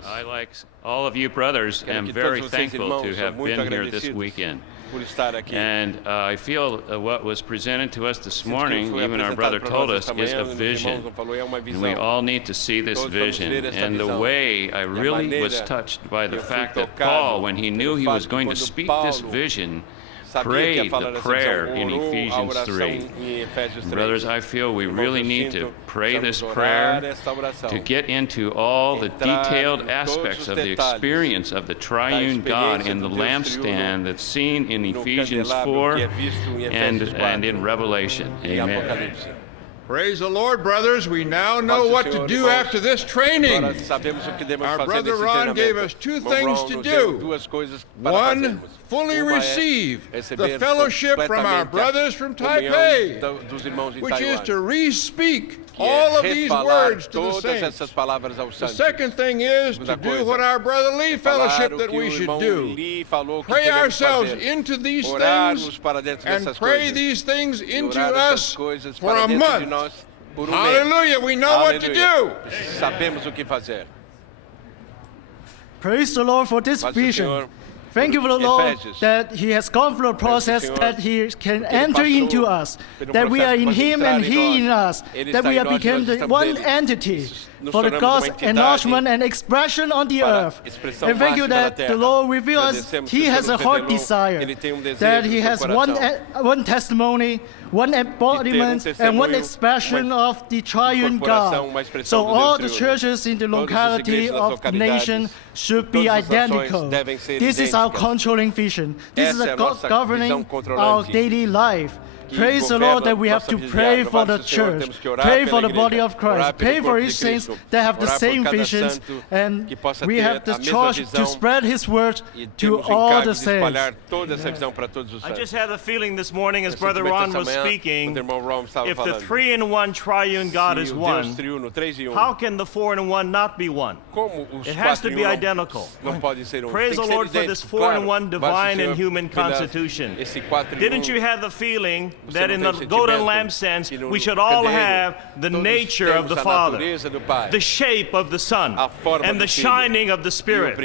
I, like all of you brothers, am very thankful to have been here this weekend. And I feel what was presented to us this morning, even our brother told us, is a vision. And we all need to see this vision. And the way I really was touched by the fact that Paul, when he knew he was going to speak this vision, prayed the prayer in Ephesians 3. Brothers, I feel we really need to pray this prayer to get into all the detailed aspects of the experience of the triune God in the lampstand that's seen in Ephesians 4 and in Revelation. Amen. Praise the Lord, brothers. We now know what to do after this training. Our brother Ron gave us two things to do. One, fully receive the fellowship from our brothers from Taipei, which is to re-speak all of these words to the saints. The second thing is to do what our brother Lee fellowship that we should do. Pray ourselves into these things and pray these things into us for a month. Hallelujah, we know what to do. Praise the Lord for this vision. Thank you for the Lord that He has gone through a process that He can enter into us, that we are in Him and He in us, that we have become the one entity for the God's enlargement and expression on the earth. And thank you that the Lord reveals us He has a heart desire, that He has one testimony, one embodiment, and one expression of the triune God. So all the churches in the locality of the nation should be identical. This is our controlling vision. This is governing our daily life. Praise the Lord that we have to pray for the church, pray for the body of Christ, pray for His saints that have the same visions, and we have the charge to spread His word to all the saints. I just had a feeling this morning as Brother Ron was speaking, if the 3-in-1 triune God is one, how can the 4-in-1 not be one? It has to be identical. Praise the Lord for this 4-in-1 divine and human constitution. Didn't you have the feeling that in the golden lampstands we should all have the nature of the Father, the shape of the Son, and the shining of the Spirit,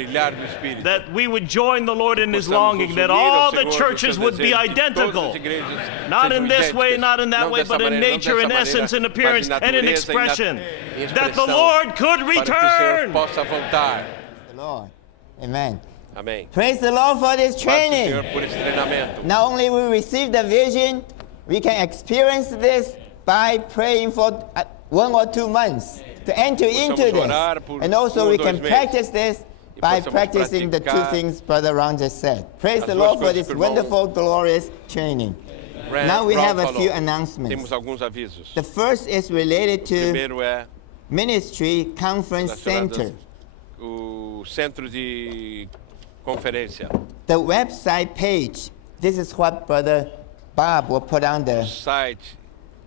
that we would join the Lord in His longing, that all the churches would be identical, not in this way, not in that way, but in nature, in essence, in appearance, and in expression, that the Lord could return. The Lord. Amen. Amen. Praise the Lord for this training. Not only we receive the vision, we can experience this by praying for 1 or 2 months to enter into this. And also we can practice this by practicing the 2 things Brother Ron just said. Praise the Lord for this wonderful, glorious training. Now we have a few announcements. The first is related to Ministry Conference Center. O centro de conferência. The website page. This is what Brother Bob will put on the site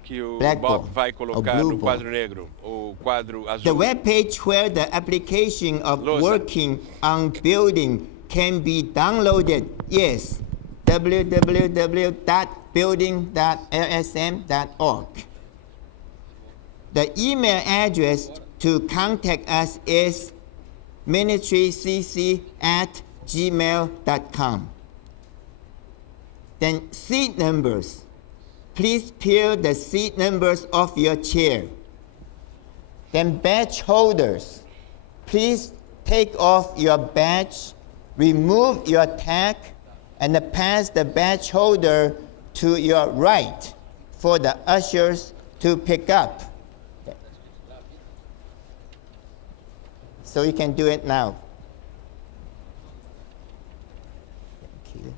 que o Bob vai colocar no quadro negro, o quadro azul. The web page where the application of working on building can be downloaded. Yes, www.building.lsm.org. The email address to contact us is ministrycc@gmail.com. Then seat numbers. Please peel the seat numbers off your chair. Then badge holders. Please take off your badge, remove your tag, and pass the badge holder to your right for the ushers to pick up. So you can do it now. Thank you.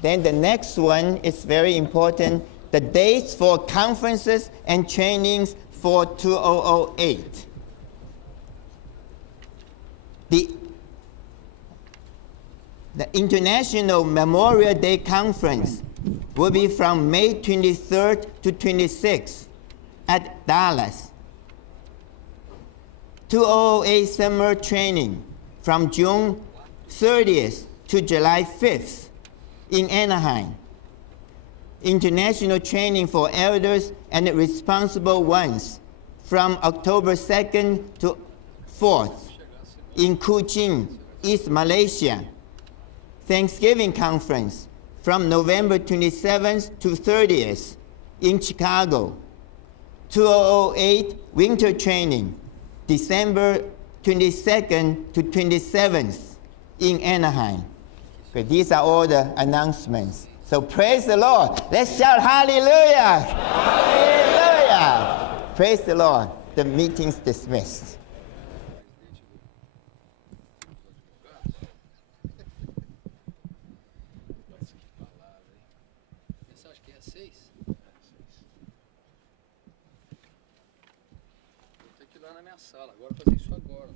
Then the next one is very important. The dates for conferences and trainings for 2008. The International Memorial Day Conference will be from May 23rd to 26th. At Dallas. 2008 Summer Training from June 30th to July 5th in Anaheim. International Training for Elders and Responsible Ones from October 2nd to 4th in Kuching, East Malaysia. Thanksgiving Conference from November 27th to 30th in Chicago. 2008 Winter Training, December 22nd to 27th in Anaheim. Okay, these are all the announcements. So praise the Lord. Let's shout hallelujah. Hallelujah. Praise the Lord. The meeting's dismissed. Sala. Agora fazer isso agora.